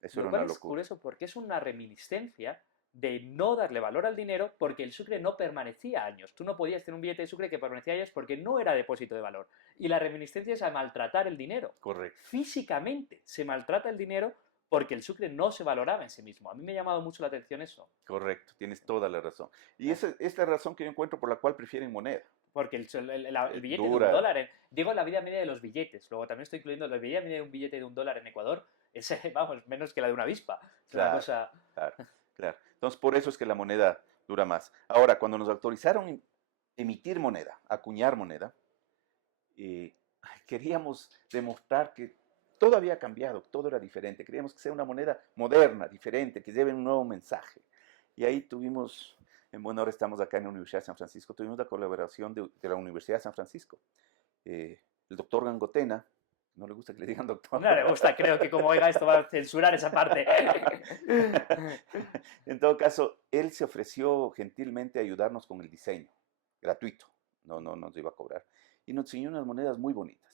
eso Lo era cual una es locura. curioso porque es una reminiscencia de no darle valor al dinero porque el sucre no permanecía años. Tú no podías tener un billete de sucre que permanecía años porque no era depósito de valor. Y la reminiscencia es a maltratar el dinero. Correcto. Físicamente se maltrata el dinero porque el sucre no se valoraba en sí mismo. A mí me ha llamado mucho la atención eso. Correcto, tienes toda la razón. Y esa es la razón que yo encuentro por la cual prefieren moneda. Porque el billete de Dura. $1, digo la vida media de los billetes, luego también estoy incluyendo la vida media de un billete de $1 en Ecuador, es, vamos, menos que la de una avispa. Es una Claro, cosa... claro, claro. Entonces, por eso es que la moneda dura más. Ahora, cuando nos autorizaron emitir moneda, acuñar moneda, queríamos demostrar que todo había cambiado, todo era diferente. Queríamos que sea una moneda moderna, diferente, que lleve un nuevo mensaje. Y ahí tuvimos, en buen hora estamos acá en la Universidad de San Francisco, tuvimos la colaboración de la Universidad de San Francisco. El doctor Gangotena, no le gusta que le digan doctor. No le gusta, creo que como oiga esto va a censurar esa parte. En todo caso, él se ofreció gentilmente a ayudarnos con el diseño, gratuito, no nos iba a cobrar. Y nos enseñó unas monedas muy bonitas.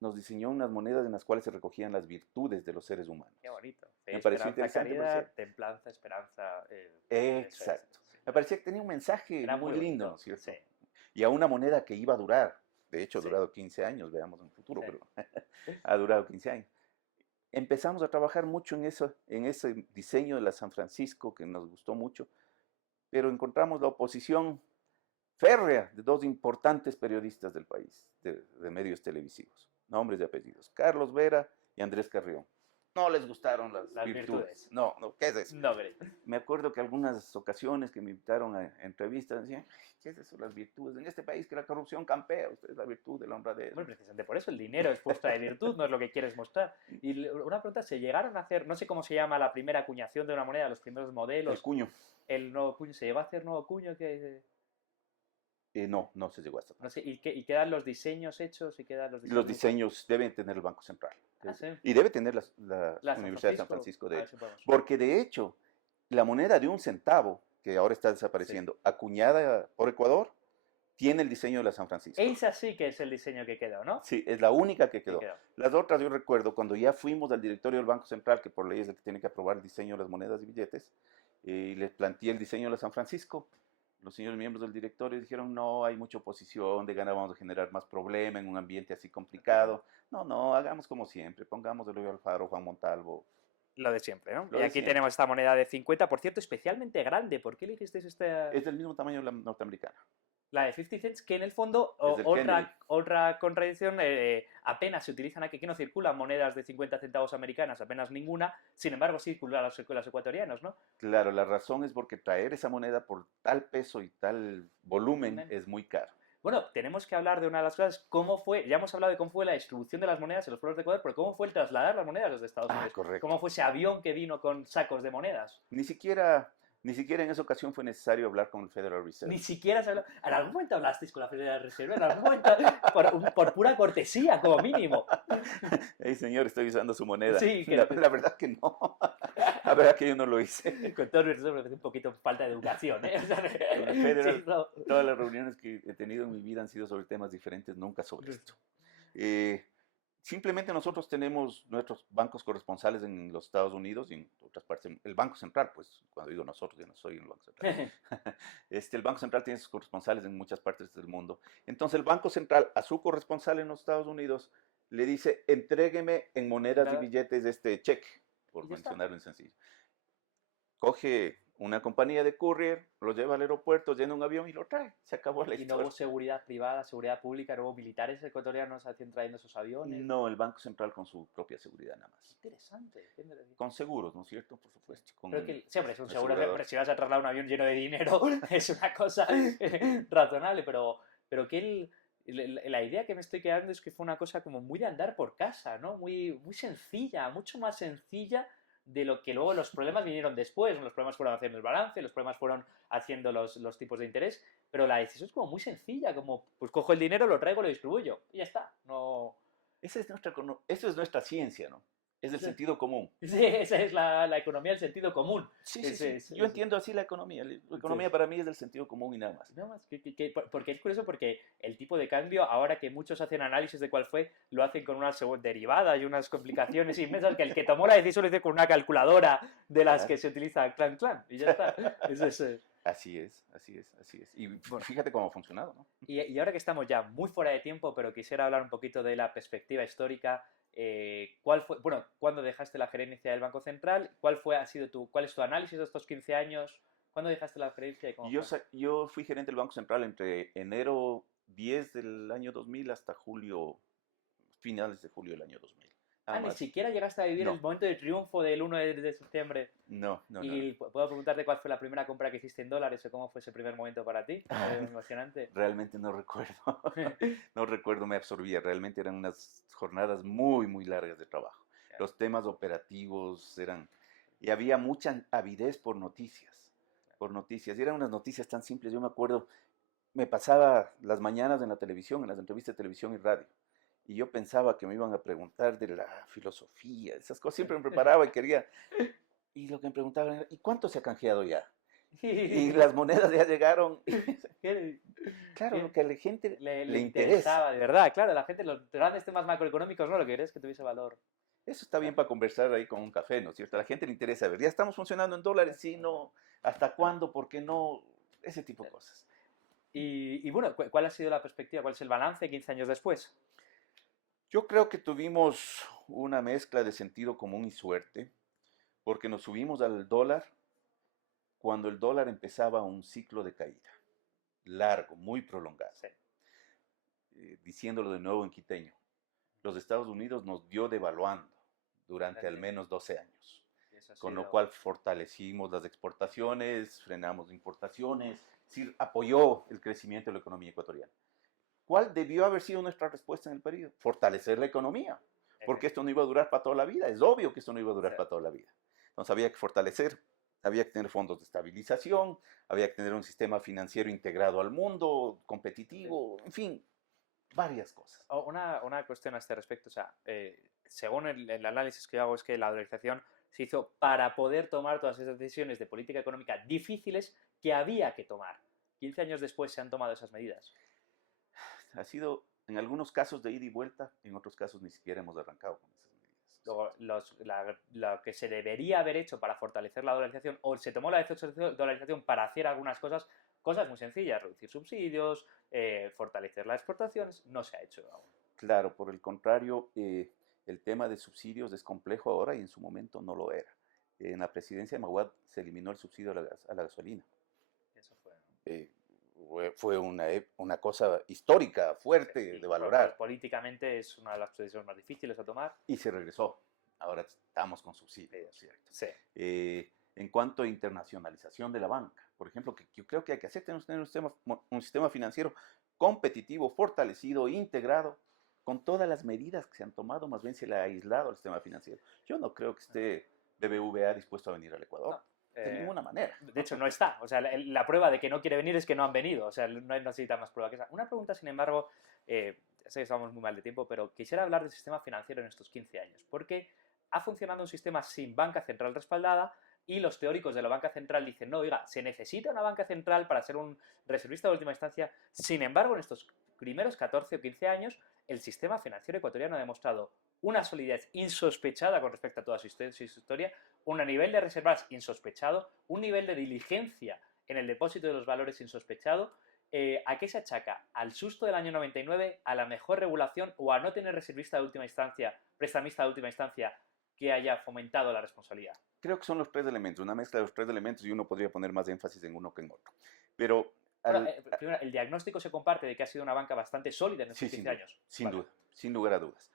Nos diseñó unas monedas en las cuales se recogían las virtudes de los seres humanos. Qué bonito. Me pareció interesante, Caridad, parecía. templanza, esperanza. Exacto. Me parecía que tenía un mensaje Era muy muy lindo, bonito, ¿no es cierto? sí. Y a una moneda que iba a durar. De hecho, ha Sí. durado 15 años, veamos en el futuro, Sí. pero ha durado 15 años. Empezamos a trabajar mucho en ese diseño de la San Francisco que nos gustó mucho, pero encontramos la oposición férrea de dos importantes periodistas del país, de medios televisivos, nombres y apellidos, Carlos Vera y Andrés Carrión. No les gustaron las virtudes. No, ¿qué es eso? No, hombre. Me acuerdo que algunas ocasiones que me invitaron a entrevistas decían, ¿qué es eso, las virtudes? En este país que la corrupción campea, usted es la virtud de la honradez. Bueno, precisamente por eso el dinero es puesta de virtud, no es lo que quieres mostrar. Y una pregunta, ¿se llegaron a hacer, no sé cómo se llama la primera acuñación de una moneda, los primeros modelos? El cuño. El nuevo cuño, ¿se llegó a hacer nuevo cuño? No se llegó hasta. No sé, ¿y quedan los diseños hechos? ¿Y quedan los diseños? Los diseños deben tener el Banco Central. Ah, sí. Y debe tener la La Universidad de San Francisco, de A ver hecho. si podemos. Porque de hecho, la moneda de $1, que ahora está desapareciendo, acuñada por Ecuador, tiene el diseño de la San Francisco. Esa sí que es el diseño que quedó, ¿no? Sí, es la única que Que quedó. quedó. Las otras yo recuerdo cuando ya fuimos al directorio del Banco Central, que por ley es el que tiene que aprobar el diseño de las monedas y billetes, y les planteé el diseño de la San Francisco. Los señores miembros del directorio dijeron, no, hay mucha oposición, de gana vamos a generar más problema en un ambiente así complicado. No, hagamos como siempre, pongamos Eloy Alfaro, Juan Montalvo. Lo de siempre, ¿no? Lo Y de aquí siempre. tenemos esta moneda de 50, por cierto, especialmente grande. ¿Por qué elegisteis esta? Es del mismo tamaño de la norteamericana. La de 50 cents, que en el fondo, Es del Kennedy. otra contradicción, apenas se utilizan aquí no circulan monedas de 50 centavos americanas, apenas ninguna, sin embargo sí circulan los ecuatorianos, ¿no? Claro, la razón es porque traer esa moneda por tal peso y tal volumen es muy caro. Bueno, tenemos que hablar de una de las cosas, ya hemos hablado de cómo fue la distribución de las monedas en los pueblos de Ecuador, pero cómo fue el trasladar las monedas desde Estados Unidos. Correcto. ¿Cómo fue ese avión que vino con sacos de monedas? Ni siquiera en esa ocasión fue necesario hablar con el Federal Reserve. Ni siquiera se habló. ¿En algún momento hablasteis con la Federal Reserve? ¿En algún momento? Por pura cortesía, como mínimo. Hey, señor, estoy usando su moneda. Sí, la verdad que no. La verdad que yo no lo hice. Con todo el respeto, me parece un poquito falta de educación, ¿eh? O sea, Con el Federal, sí, no. todas las reuniones que he tenido en mi vida han sido sobre temas diferentes, nunca sobre esto. Simplemente nosotros tenemos nuestros bancos corresponsales en los Estados Unidos y en otras partes. El Banco Central, pues, cuando digo nosotros, yo no soy el Banco Central. El Banco Central tiene sus corresponsales en muchas partes del mundo. Entonces, el Banco Central a su corresponsal en los Estados Unidos le dice, entrégueme en monedas y billetes este cheque, por mencionarlo en sencillo. Coge una compañía de courier, lo lleva al aeropuerto, llena un avión y lo trae. Se acabó la ¿Y no historia. hubo seguridad privada, seguridad pública, no hubo militares ecuatorianos trayendo esos aviones? No, el Banco Central con su propia seguridad nada más. Interesante. Con seguros, ¿no es cierto? Por supuesto. Pero que siempre es un seguro, pero si vas a trasladar un avión lleno de dinero, es una cosa razonable, pero que la idea que me estoy quedando es que fue una cosa como muy de andar por casa, ¿no? Muy, muy sencilla, mucho más sencilla de lo que luego los problemas vinieron después. Los problemas fueron haciendo el balance, los problemas fueron haciendo los tipos de interés, pero la decisión es como muy sencilla, como pues cojo el dinero, lo traigo, lo distribuyo y ya está. No... Eso es nuestra ciencia, ¿no? Es del sentido común. Sí, esa es la economía del sentido común. Sí, yo entiendo así la economía. La economía para mí es del sentido común y nada más. Nada más. Porque es curioso porque el tipo de cambio, ahora que muchos hacen análisis de cuál fue, lo hacen con una derivada y unas complicaciones inmensas que el que tomó la decisión lo hizo con una calculadora de las que se utiliza clan, y ya está. Así es. Y bueno, fíjate cómo ha funcionado, ¿no? Y ahora que estamos ya muy fuera de tiempo, pero quisiera hablar un poquito de la perspectiva histórica. ¿Cuándo dejaste la gerencia del Banco Central? ¿Cuál es tu análisis de estos 15 años? ¿Cuándo dejaste la gerencia y cómo fue? Yo fui gerente del Banco Central entre enero 10 del año 2000 hasta finales de julio del año 2000. Ni siquiera llegaste a vivir el momento de triunfo del 1 de septiembre. No. ¿Y puedo preguntarte cuál fue la primera compra que hiciste en dólares o cómo fue ese primer momento para ti? Emocionante. Realmente no recuerdo. No recuerdo, me absorbía. Realmente eran unas jornadas muy, muy largas de trabajo. Los temas operativos eran... Y había mucha avidez por noticias. Y eran unas noticias tan simples. Yo me acuerdo, me pasaba las mañanas en la televisión, en las entrevistas de televisión y radio. Y yo pensaba que me iban a preguntar de la filosofía, esas cosas. Siempre me preparaba y quería... Y lo que me preguntaban era, ¿y cuánto se ha canjeado ya? Y las monedas ya llegaron. Claro, lo que a la gente le interesa. De verdad, claro, a la gente, los grandes temas macroeconómicos, no, lo que quería es que tuviese valor. Eso está bien para conversar ahí con un café, ¿no es cierto? A la gente le interesa ver, ya estamos funcionando en dólares, sí, no, ¿hasta cuándo? ¿Por qué no? Ese tipo de cosas. Y bueno, ¿cuál ha sido la perspectiva? ¿Cuál es el balance 15 años después? Yo creo que tuvimos una mezcla de sentido común y suerte, porque nos subimos al dólar cuando el dólar empezaba un ciclo de caída, largo, muy prolongado. Sí. Diciéndolo de nuevo en quiteño, los Estados Unidos nos dio devaluando durante al menos 12 años, con lo cual fortalecimos las exportaciones, frenamos importaciones, es decir, apoyó el crecimiento de la economía ecuatoriana. ¿Cuál debió haber sido nuestra respuesta en el periodo? Fortalecer la economía, porque esto no iba a durar para toda la vida, es obvio que esto no iba a durar para toda la vida. Entonces había que fortalecer, había que tener fondos de estabilización, había que tener un sistema financiero integrado al mundo, competitivo, en fin, varias cosas. Una cuestión a este respecto, o sea, según el análisis que yo hago es que la dolarización se hizo para poder tomar todas esas decisiones de política económica difíciles que había que tomar. 15 años después se han tomado esas medidas. Ha sido en algunos casos de ida y vuelta, en otros casos ni siquiera hemos arrancado con esas medidas. Luego, lo que se debería haber hecho para fortalecer la dolarización, o se tomó la dolarización para hacer algunas cosas muy sencillas, reducir subsidios, fortalecer las exportaciones, no se ha hecho aún. Claro, por el contrario, el tema de subsidios es complejo ahora y en su momento no lo era. En la presidencia de Maguad se eliminó el subsidio a la gasolina. Eso fue. Fue una cosa histórica, fuerte, de valorar. Políticamente es una de las decisiones más difíciles a tomar. Y se regresó. Ahora estamos con subsidios, ¿cierto? Sí. En cuanto a internacionalización de la banca, por ejemplo, que yo creo que hay que hacer, tenemos que tener un sistema financiero competitivo, fortalecido, integrado, con todas las medidas que se han tomado, más bien se le ha aislado al sistema financiero. Yo no creo que esté BBVA dispuesto a venir al Ecuador. No. De ninguna manera. De hecho, no está. O sea, la prueba de que no quiere venir es que no han venido. O sea, no necesita más prueba que esa. Una pregunta, sin embargo, sé que estamos muy mal de tiempo, pero quisiera hablar del sistema financiero en estos 15 años. Porque ha funcionado un sistema sin banca central respaldada y los teóricos de la banca central dicen, no, oiga, se necesita una banca central para ser un reservista de última instancia. Sin embargo, en estos primeros 14 o 15 años el sistema financiero ecuatoriano ha demostrado una solidez insospechada con respecto a toda su historia, un nivel de reservas insospechado, un nivel de diligencia en el depósito de los valores insospechado. ¿A qué se achaca? ¿Al susto del año 99, a la mejor regulación o a no tener reservista de última instancia, prestamista de última instancia que haya fomentado la responsabilidad? Creo que son los tres elementos, una mezcla de los tres elementos, y uno podría poner más énfasis en uno que en otro. Pero Bueno, primero, el diagnóstico se comparte de que ha sido una banca bastante sólida en estos sí, 15 años. sin duda, sin lugar a dudas.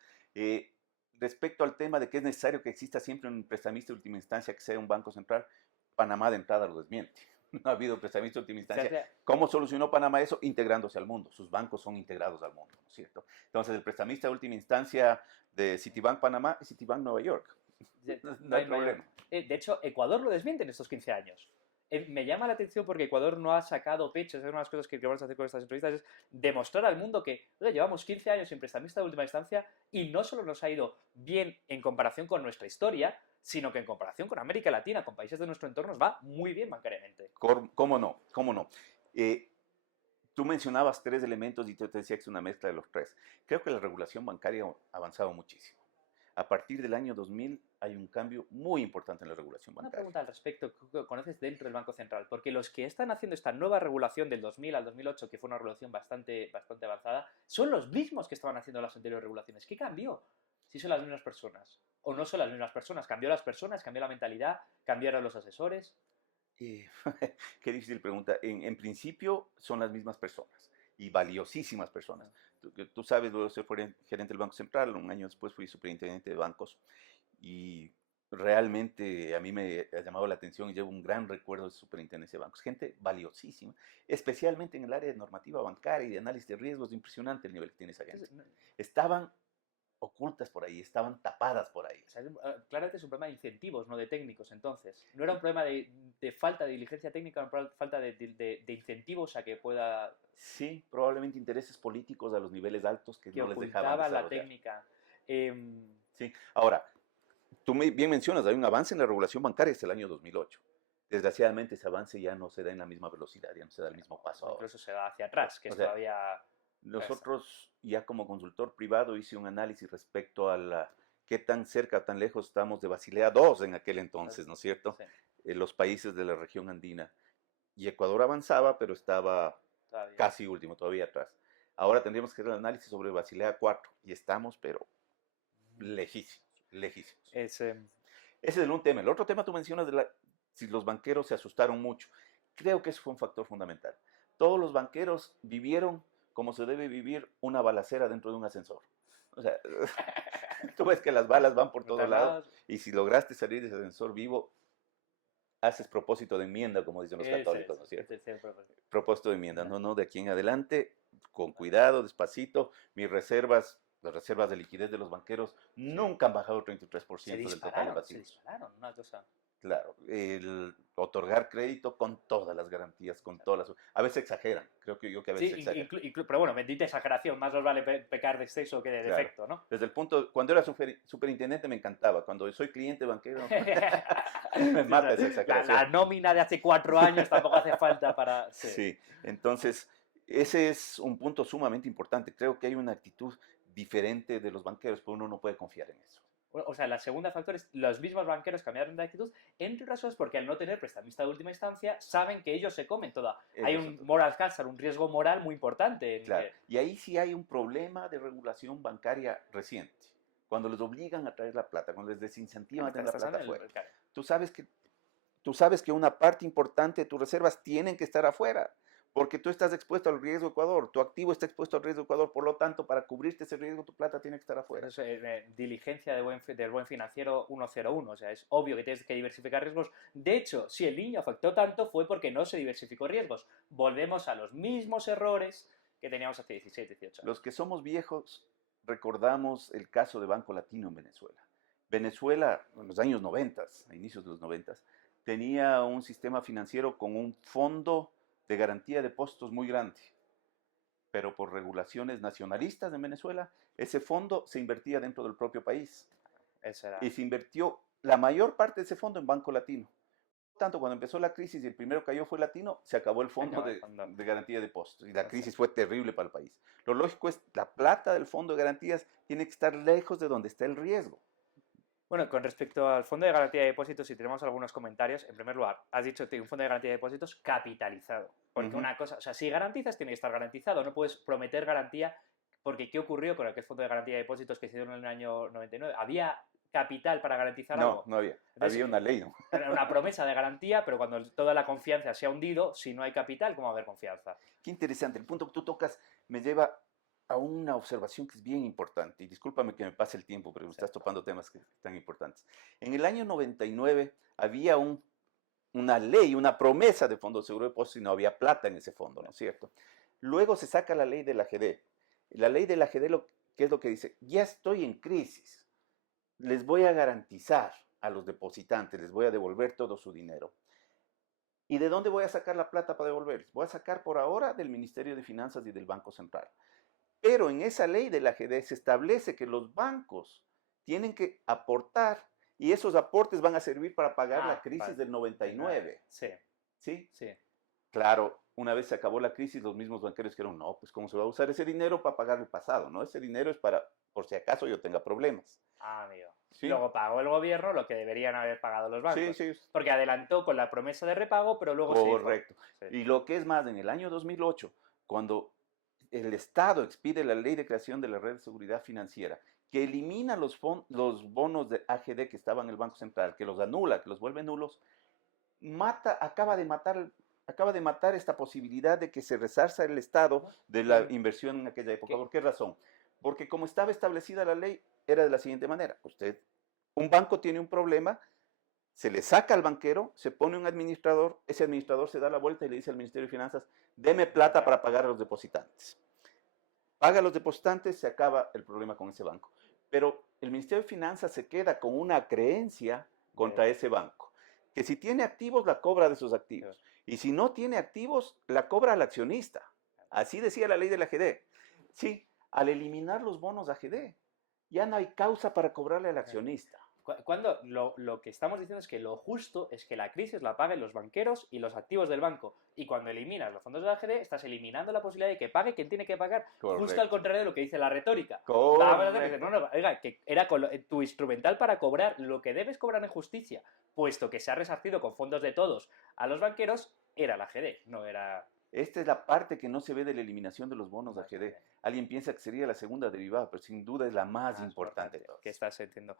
Respecto al tema de que es necesario que exista siempre un prestamista de última instancia que sea un banco central, Panamá de entrada lo desmiente. No ha habido prestamista de última instancia. ¿Cómo solucionó Panamá eso? Integrándose al mundo. Sus bancos son integrados al mundo, ¿no es cierto? Entonces, el prestamista de última instancia de Citibank Panamá es Citibank Nueva York. No hay problema. De hecho, Ecuador lo desmiente en estos 15 años. Me llama la atención porque Ecuador no ha sacado pecho. Es una de las cosas que vamos a hacer con estas entrevistas, es demostrar al mundo que llevamos 15 años sin prestamista de última instancia y no solo nos ha ido bien en comparación con nuestra historia, sino que en comparación con América Latina, con países de nuestro entorno, nos va muy bien bancariamente. ¿Cómo no? ¿Cómo no? Tú mencionabas tres elementos y yo te decía que es una mezcla de los tres. Creo que la regulación bancaria ha avanzado muchísimo. A partir del año 2000 hay un cambio muy importante en la regulación bancaria. Una pregunta al respecto, ¿qué conoces dentro del Banco Central? Porque los que están haciendo esta nueva regulación del 2000 al 2008, que fue una regulación bastante avanzada, son los mismos que estaban haciendo las anteriores regulaciones. ¿Qué cambió? Si son las mismas personas. O no son las mismas personas. ¿Cambió las personas? ¿Cambió la mentalidad? ¿Cambiaron los asesores? Qué difícil pregunta. En principio son las mismas personas y valiosísimas personas. Tú sabes, luego fui gerente del Banco Central, un año después fui superintendente de bancos y realmente a mí me ha llamado la atención y llevo un gran recuerdo de superintendencia de bancos. Gente valiosísima, especialmente en el área de normativa bancaria y de análisis de riesgos. Impresionante el nivel que tiene esa gente. Estaban ocultas por ahí, estaban tapadas por ahí. O sea, claramente es un problema de incentivos, no de técnicos, entonces. No era un problema de falta de diligencia técnica, era un falta de incentivos a que pueda... Sí, probablemente intereses políticos a los niveles altos que no les dejaban ocultaba desarrollar. la técnica. Sí, ahora, tú bien mencionas, hay un avance en la regulación bancaria desde el año 2008. Desgraciadamente ese avance ya no se da en la misma velocidad, ya no se da el mismo paso ahora. Incluso se da hacia atrás, que es todavía... Nosotros, ya como consultor privado, hice un análisis respecto a qué tan cerca, tan lejos estamos de Basilea II en aquel entonces, ¿no es cierto? Sí. Los países de la región andina. Y Ecuador avanzaba, pero estaba casi último, todavía atrás. Ahora tendríamos que hacer el análisis sobre Basilea IV, y estamos, pero lejísimos, lejísimos. Ese es un tema. El otro tema tú mencionas si los banqueros se asustaron mucho. Creo que eso fue un factor fundamental. Todos los banqueros vivieron como se debe vivir una balacera dentro de un ascensor. O sea, tú ves que las balas van por todos lados y si lograste salir de ese ascensor vivo, haces propósito de enmienda, como dicen los católicos, ¿no es cierto? Propósito de enmienda, no, de aquí en adelante, con cuidado, despacito, las reservas de liquidez de los banqueros nunca han bajado 33% del total de pasivos. Se dispararon, una cosa... Claro, el otorgar crédito con todas las garantías, con todas las... A veces exageran, creo que a veces exageran. Pero bueno, bendita exageración, más nos vale pecar de exceso que de defecto, ¿no? Desde el punto, cuando era superintendente me encantaba, cuando soy cliente banquero, me mata esa exageración. La nómina de hace 4 años tampoco hace falta para... Sí, entonces, ese es un punto sumamente importante. Creo que hay una actitud diferente de los banqueros, pero uno no puede confiar en eso. O sea, la segunda factor es los mismos banqueros cambiaron de actitud, entre otras cosas porque al no tener prestamista de última instancia, saben que ellos se comen toda. Hay un moral hazard, un riesgo moral muy importante. Claro, y ahí sí hay un problema de regulación bancaria reciente. Cuando les obligan a traer la plata, cuando les desincentivan a tener la plata afuera. Tú sabes que una parte importante de tus reservas tienen que estar afuera. Porque tú estás expuesto al riesgo Ecuador, tu activo está expuesto al riesgo Ecuador, por lo tanto, para cubrirte ese riesgo, tu plata tiene que estar afuera. Eso es diligencia del buen financiero 101, o sea, es obvio que tienes que diversificar riesgos. De hecho, si el niño afectó tanto fue porque no se diversificó riesgos. Volvemos a los mismos errores que teníamos hace 17, 18 años. Los que somos viejos recordamos el caso de Banco Latino en Venezuela. Venezuela, en los años 90, a inicios de los 90, tenía un sistema financiero con un fondo de garantía de depósitos muy grande, pero por regulaciones nacionalistas en Venezuela, ese fondo se invertía dentro del propio país. Y se invirtió la mayor parte de ese fondo en Banco Latino. tanto, cuando empezó la crisis y el primero que cayó fue Latino, se acabó el fondo de garantía de depósitos y la crisis fue terrible para el país. Lo lógico es, la plata del fondo de garantías tiene que estar lejos de donde está el riesgo. Bueno, con respecto al fondo de garantía de depósitos, si tenemos algunos comentarios, en primer lugar, has dicho que un fondo de garantía de depósitos capitalizado, porque una cosa, o sea, si garantizas tiene que estar garantizado, no puedes prometer garantía, porque ¿qué ocurrió con aquel fondo de garantía de depósitos que se hicieron en el año 99? ¿Había capital para garantizar algo? No había. Entonces, había una ley, ¿no? Era una promesa de garantía, pero cuando toda la confianza se ha hundido, si no hay capital, ¿cómo va a haber confianza? Qué interesante. El punto que tú tocas me lleva a una observación que es bien importante. Y discúlpame que me pase el tiempo, pero me estás topando temas tan importantes. En el año 99 había una ley, una promesa de Fondo de Seguro de Depósitos y no había plata en ese fondo, ¿no es cierto? Luego se saca la ley de la AGD. La ley de la AGD, ¿qué es lo que dice? Ya estoy en crisis. Les voy a garantizar a los depositantes, les voy a devolver todo su dinero. ¿Y de dónde voy a sacar la plata para devolverles? Voy a sacar por ahora del Ministerio de Finanzas y del Banco Central. Pero en esa ley de la AGD se establece que los bancos tienen que aportar y esos aportes van a servir para pagar la crisis del 99. Sí. ¿Sí? Sí. Claro, una vez se acabó la crisis, los mismos banqueros dijeron, no, pues ¿cómo se va a usar ese dinero para pagar el pasado? ¿No? Ese dinero es para, por si acaso yo tenga problemas. Ah, amigo. ¿Sí? Luego pagó el gobierno lo que deberían haber pagado los bancos. Sí. Porque adelantó con la promesa de repago, pero luego Correcto. Sí. Y lo que es más, en el año 2008, cuando el Estado expide la ley de creación de la red de seguridad financiera, que elimina los bonos de AGD que estaban en el Banco Central, que los anula, que los vuelve nulos, acaba de matar esta posibilidad de que se resarza el Estado de la inversión en aquella época. ¿Por qué razón? Porque como estaba establecida la ley, era de la siguiente manera. Un banco tiene un problema, se le saca al banquero, se pone un administrador, ese administrador se da la vuelta y le dice al Ministerio de Finanzas, deme plata para pagar a los depositantes. Paga a los depositantes, se acaba el problema con ese banco. Pero el Ministerio de Finanzas se queda con una creencia contra ese banco, que si tiene activos, la cobra de sus activos. Y si no tiene activos, la cobra al accionista. Así decía la ley de la AGD. Sí, al eliminar los bonos AGD, ya no hay causa para cobrarle al accionista. Cuando lo que estamos diciendo es que lo justo es que la crisis la paguen los banqueros y los activos del banco. Y cuando eliminas los fondos de la AGD, estás eliminando la posibilidad de que pague quien tiene que pagar. Correcto. Justo al contrario de lo que dice la retórica. Correcto. No, oiga, que era tu instrumental para cobrar lo que debes cobrar en justicia, puesto que se ha resarcido con fondos de todos a los banqueros, era la AGD, no era... Esta es la parte que no se ve de la eliminación de los bonos de AGD. Alguien piensa que sería la segunda derivada, pero sin duda es la más importante. Que estás entiendo.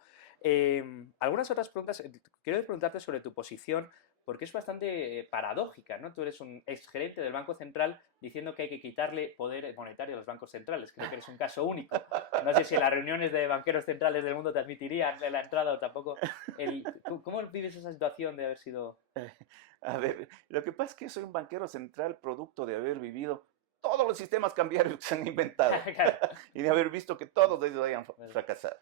Algunas otras preguntas. Quiero preguntarte sobre tu posición, porque es bastante paradójica, ¿no? Tú eres un exgerente del Banco Central diciendo que hay que quitarle poder monetario a los bancos centrales. Creo que eres un caso único. No sé si en las reuniones de banqueros centrales del mundo te admitirían la entrada o tampoco. ¿Cómo vives esa situación de haber sido...? A ver, lo que pasa es que yo soy un banquero central producto de haber vivido todos los sistemas cambiarios que se han inventado y de haber visto que todos ellos hayan fracasado.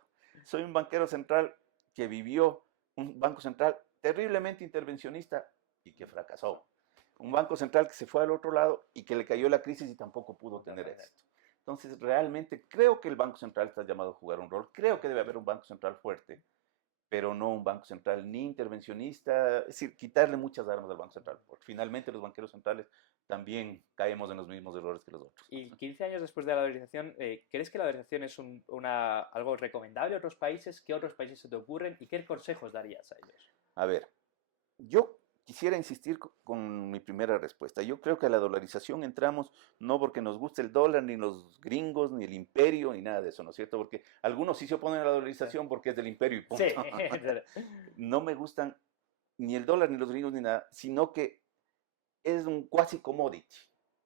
Soy un banquero central que vivió un banco central terriblemente intervencionista y que fracasó. Un banco central que se fue al otro lado y que le cayó la crisis y tampoco pudo tener éxito. Entonces, realmente creo que el Banco Central está llamado a jugar un rol. Creo que debe haber un Banco Central fuerte, pero no un Banco Central ni intervencionista, es decir, quitarle muchas armas al Banco Central, porque finalmente los banqueros centrales también caemos en los mismos errores que los otros. Y 15 años después de la dolarización, ¿crees que la dolarización es algo recomendable a otros países? ¿Qué otros países se te ocurren? ¿Y qué consejos darías a ellos? A ver, yo quisiera insistir con mi primera respuesta. Yo creo que a la dolarización entramos no porque nos guste el dólar, ni los gringos, ni el imperio, ni nada de eso, ¿no es cierto? Porque algunos sí se oponen a la dolarización porque es del imperio y punto. Sí. No me gustan ni el dólar, ni los gringos, ni nada, sino que es un quasi commodity.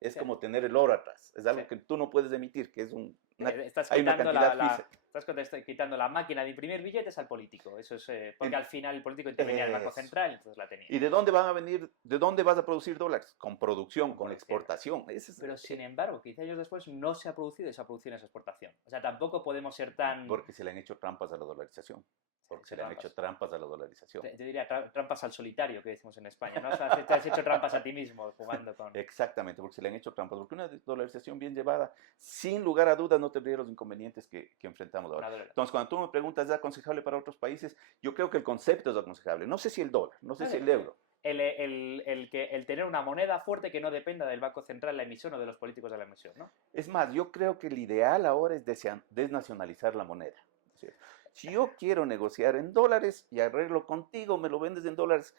Es como tener el oro atrás. Es algo que tú no puedes emitir, que es Estás hay una quitando cantidad estás quitando la máquina de imprimir billetes al político. Eso es porque al final el político intervenía en el Banco Central, entonces la tenía. ¿Y de dónde van a venir? ¿De dónde vas a producir dólares? Con producción, con exportación. Pero sin embargo, 15 años después no se ha producido esa producción, esa exportación. O sea, tampoco podemos ser tan... Porque se le han hecho trampas a la dolarización. Porque se le han hecho trampas a la dolarización. Yo diría trampas al solitario, que decimos en España, ¿no? O sea, te has hecho trampas a ti mismo jugando con... Exactamente, porque se le han hecho trampas. Porque una dolarización bien llevada, sin lugar a dudas, no tendría los inconvenientes que enfrentamos ahora. Entonces, cuando tú me preguntas, ¿es aconsejable para otros países? Yo creo que el concepto es aconsejable. No sé si el dólar, no sé si el euro. el tener una moneda fuerte que no dependa del Banco Central, la emisión o de los políticos de la emisión, ¿no? Es más, yo creo que el ideal ahora es desnacionalizar la moneda. ¿Sí? Si yo quiero negociar en dólares y arreglo contigo, me lo vendes en dólares.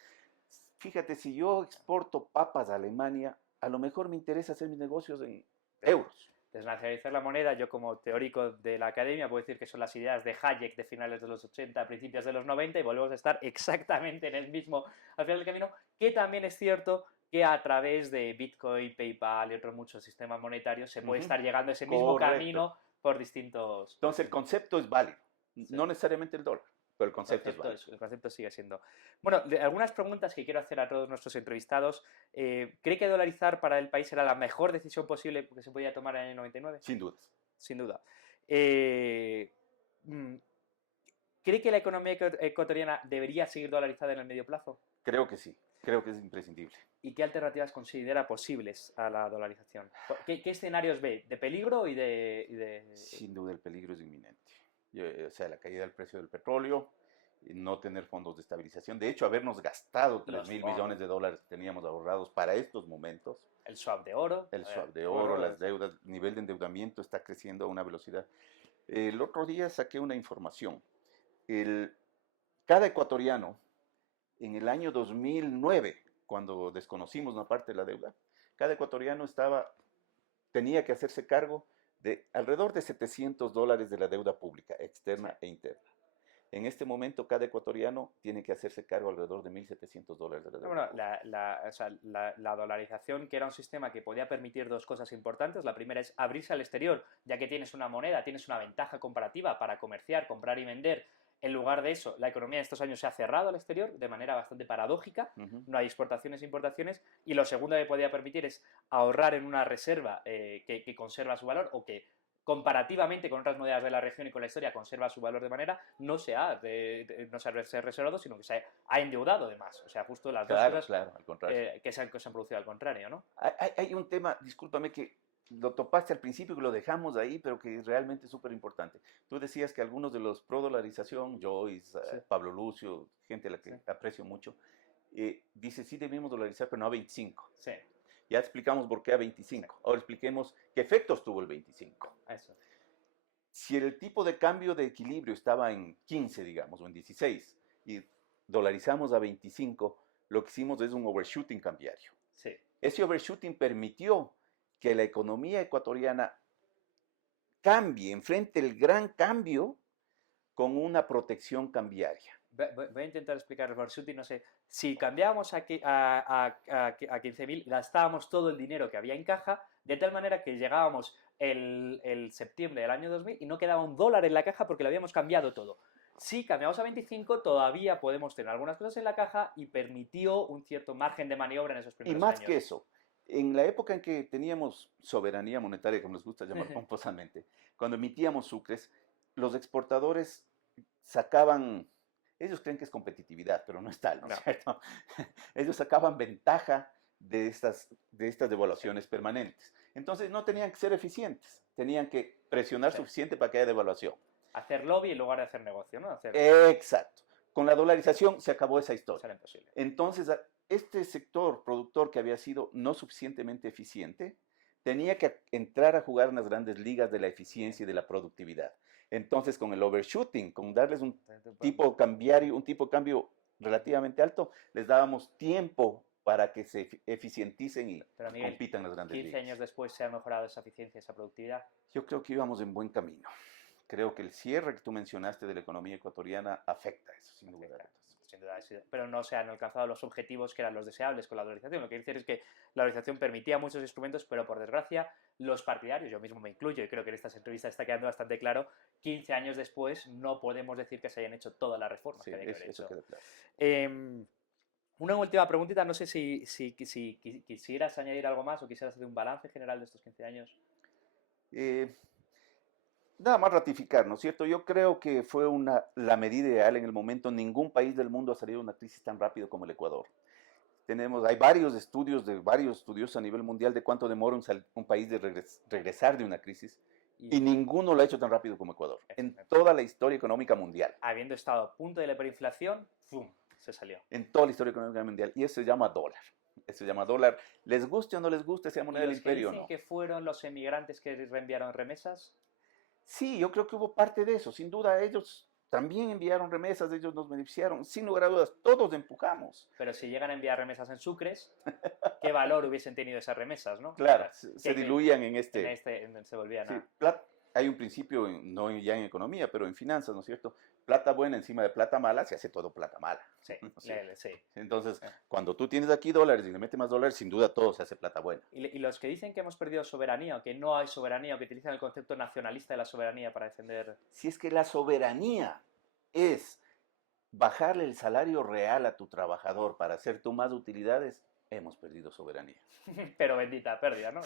Fíjate, si yo exporto papas a Alemania, a lo mejor me interesa hacer mis negocios en euros. Desnacionalizar la moneda, yo como teórico de la academia puedo decir que son las ideas de Hayek de finales de los 80, principios de los 90 y volvemos a estar exactamente en el mismo, al final del camino, que también es cierto que a través de Bitcoin, PayPal y otros muchos sistemas monetarios se puede estar llegando a ese mismo camino por distintos... Entonces el concepto es válido, Sí. no necesariamente el dólar, pero el concepto es válido. El concepto sigue siendo... Bueno, algunas preguntas que quiero hacer a todos nuestros entrevistados. ¿Cree que dolarizar para el país era la mejor decisión posible que se podía tomar en el 99? Sin dudas. Sin duda. ¿Cree que la economía ecuatoriana debería seguir dolarizada en el medio plazo? Creo que sí, creo que es imprescindible. ¿Y qué alternativas considera posibles a la dolarización? ¿Qué escenarios ve de peligro y de...? Sin duda el peligro es inminente. O sea, la caída del precio del petróleo, no tener fondos de estabilización. De hecho, habernos gastado 3.000 millones de dólares que teníamos ahorrados para estos momentos. El swap de oro. El swap de oro, las deudas, el nivel de endeudamiento está creciendo a una velocidad. El otro día saqué una información. Cada ecuatoriano, en el año 2009, cuando desconocimos una parte de la deuda, cada ecuatoriano tenía que hacerse cargo de alrededor de $700 de la deuda pública, externa e interna. En este momento, cada ecuatoriano tiene que hacerse cargo alrededor de $1.700 de la deuda. Bueno, la dolarización, que era un sistema que podía permitir dos cosas importantes. La primera es abrirse al exterior, ya que tienes una moneda, tienes una ventaja comparativa para comerciar, comprar y vender. En lugar de eso, la economía de estos años se ha cerrado al exterior de manera bastante paradójica. No hay exportaciones e importaciones. Y lo segundo que podía permitir es ahorrar en una reserva que conserva su valor o que comparativamente con otras monedas de la región y con la historia conserva su valor de manera, no se ha reservado, sino que se ha endeudado además. O sea, justo las dos cosas al contrario. Que se han producido al contrario, ¿no? Hay un tema, discúlpame, que lo topaste al principio, que lo dejamos ahí, pero que realmente es súper importante. Tú decías que algunos de los pro dolarización, Joyce, Pablo Lucio, gente a la que aprecio mucho, dice sí debemos dolarizar, pero no a 25. Sí. Ya explicamos por qué a 25. Ahora expliquemos qué efectos tuvo el 25. Eso. Si el tipo de cambio de equilibrio estaba en 15, digamos, o en 16, y dolarizamos a 25, lo que hicimos es un overshooting cambiario. Sí. Ese overshooting permitió que la economía ecuatoriana cambie, enfrente el gran cambio con una protección cambiaria. Voy a intentar explicar el overshooting, no sé. Si cambiábamos a 15.000, gastábamos todo el dinero que había en caja, de tal manera que llegábamos el septiembre del año 2000 y no quedaba un dólar en la caja porque lo habíamos cambiado todo. Si cambiamos a 25, todavía podemos tener algunas cosas en la caja y permitió un cierto margen de maniobra en esos primeros años. Y más que eso, en la época en que teníamos soberanía monetaria, como nos gusta llamar pomposamente, cuando emitíamos sucres, los exportadores sacaban, ellos creen que es competitividad, pero no es tal, ¿no es cierto? Ellos sacaban ventaja de estas devaluaciones permanentes. Entonces no tenían que ser eficientes, tenían que presionar suficiente para que haya devaluación. Hacer lobby en lugar de hacer negocio, ¿no? Exacto. Con la dolarización se acabó esa historia. Será imposible. Entonces, este sector productor que había sido no suficientemente eficiente, tenía que entrar a jugar en las grandes ligas de la eficiencia y de la productividad. Entonces, con el overshooting, con darles un tipo de cambio relativamente alto, les dábamos tiempo para que se eficienticen y compitan las grandes ligas. 15 años después se ha mejorado esa eficiencia, esa productividad. Yo creo que íbamos en buen camino. Creo que el cierre que tú mencionaste de la economía ecuatoriana afecta eso, sin duda. Sin duda, pero no se han alcanzado los objetivos que eran los deseables con la dolarización. Lo que quiere decir es que la dolarización permitía muchos instrumentos, pero por desgracia los partidarios, yo mismo me incluyo, y creo que en estas entrevistas está quedando bastante claro, 15 años después no podemos decir que se hayan hecho todas las reformas que había que haber hecho. Queda claro. Una última preguntita, no sé si quisieras añadir algo más o quisieras hacer un balance general de estos 15 años. Nada más ratificar, ¿no es cierto? Yo creo que fue la medida ideal en el momento. Ningún país del mundo ha salido de una crisis tan rápido como el Ecuador. Hay varios estudios de varios estudiosos a nivel mundial de cuánto demora un país de regresar de una crisis y ninguno lo ha hecho tan rápido como Ecuador, en toda la historia económica mundial. Habiendo estado a punto de la hiperinflación, ¡fum! se salió. En toda la historia económica mundial. Y eso se llama dólar. Eso se llama dólar. Les guste o no les guste, sea moneda ¿Y del los que imperio o dicen no. que fueron los emigrantes que reenviaron remesas? Sí, yo creo que hubo parte de eso. Sin duda ellos también enviaron remesas, ellos nos beneficiaron. Sin lugar a dudas, todos empujamos. Pero si llegan a enviar remesas en sucres, ¿qué valor hubiesen tenido esas remesas, no? Claro, se Que diluían en este. se volvían Sí, a... hay un principio, no ya en economía, pero en finanzas, ¿no es cierto? Plata buena encima de plata mala, se hace todo plata mala. Sí, ¿no es cierto? sí. Entonces, cuando tú tienes aquí dólares y le metes más dólares, sin duda todo se hace plata buena. Y los que dicen que hemos perdido soberanía o que no hay soberanía o que utilizan el concepto nacionalista de la soberanía para defender... Si es que la soberanía es bajarle el salario real a tu trabajador para hacer tú más utilidades, hemos perdido soberanía. Pero bendita pérdida, ¿no?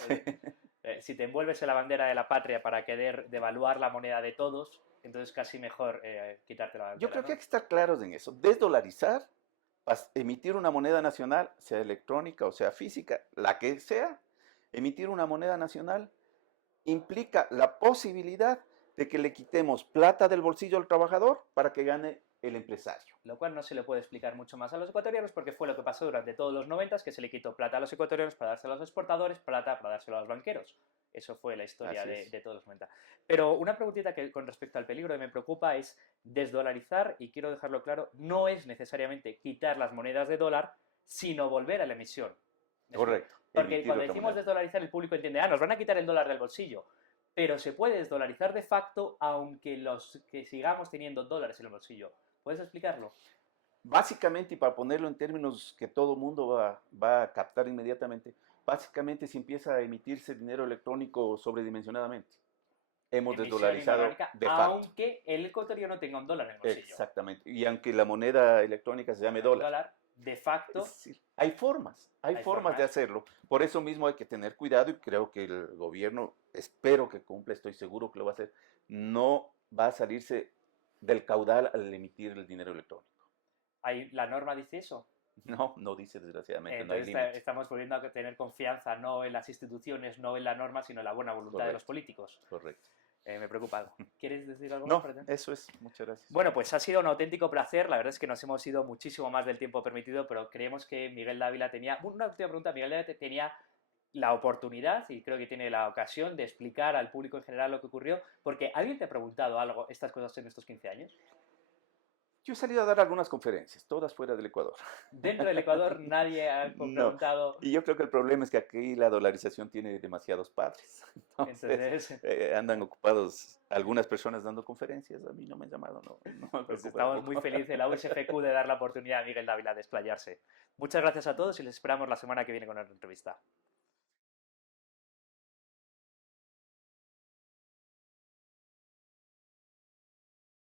Si te envuelves en la bandera de la patria para querer devaluar la moneda de todos, entonces casi mejor quitarte la bandera. Yo creo ¿no? que hay que estar claros en eso. Desdolarizar, emitir una moneda nacional, sea electrónica o sea física, la que sea, emitir una moneda nacional implica la posibilidad de que le quitemos plata del bolsillo al trabajador para que gane el empresario. Lo cual no se le puede explicar mucho más a los ecuatorianos porque fue lo que pasó durante todos los 90, que se le quitó plata a los ecuatorianos para dárselo a los exportadores, plata para dárselo a los banqueros. Eso fue la historia de todos los 90. Pero una preguntita que con respecto al peligro que me preocupa es desdolarizar, y quiero dejarlo claro, no es necesariamente quitar las monedas de dólar, sino volver a la emisión. Correcto. Porque cuando decimos desdolarizar, el público entiende, nos van a quitar el dólar del bolsillo. Pero se puede desdolarizar de facto, aunque que sigamos teniendo dólares en el bolsillo. ¿Puedes explicarlo? Básicamente, y para ponerlo en términos que todo mundo va a captar inmediatamente, básicamente si empieza a emitirse dinero electrónico sobredimensionadamente. Hemos desdolarizado de facto. Aunque el ecuatoriano tenga un dólar en el bolsillo. Exactamente. Y aunque la moneda electrónica se llame dólar. De facto. Hay formas de hacerlo. Por eso mismo hay que tener cuidado y creo que el gobierno, espero que cumpla, estoy seguro que lo va a hacer, no va a salirse del caudal al emitir el dinero electrónico. ¿La norma dice eso? No, no dice desgraciadamente. Entonces no hay estamos volviendo a tener confianza no en las instituciones, no en la norma, sino en la buena voluntad de los políticos. Correcto. Me preocupa algo. ¿Quieres decir algo más? No, eso es. Muchas gracias. Bueno, pues ha sido un auténtico placer. La verdad es que nos hemos ido muchísimo más del tiempo permitido, pero creemos que Miguel Dávila tenía... Una última pregunta. Miguel Dávila tenía la oportunidad, y creo que tiene la ocasión, de explicar al público en general lo que ocurrió, porque ¿alguien te ha preguntado algo, estas cosas en estos 15 años? Yo he salido a dar algunas conferencias, todas fuera del Ecuador. Dentro del Ecuador nadie ha preguntado... No. Y yo creo que el problema es que aquí la dolarización tiene demasiados padres. Entonces, andan ocupados algunas personas dando conferencias. A mí no me han llamado. No pues estamos muy felices en la USFQ de dar la oportunidad a Miguel Dávila de explayarse. Muchas gracias a todos y les esperamos la semana que viene con otra entrevista.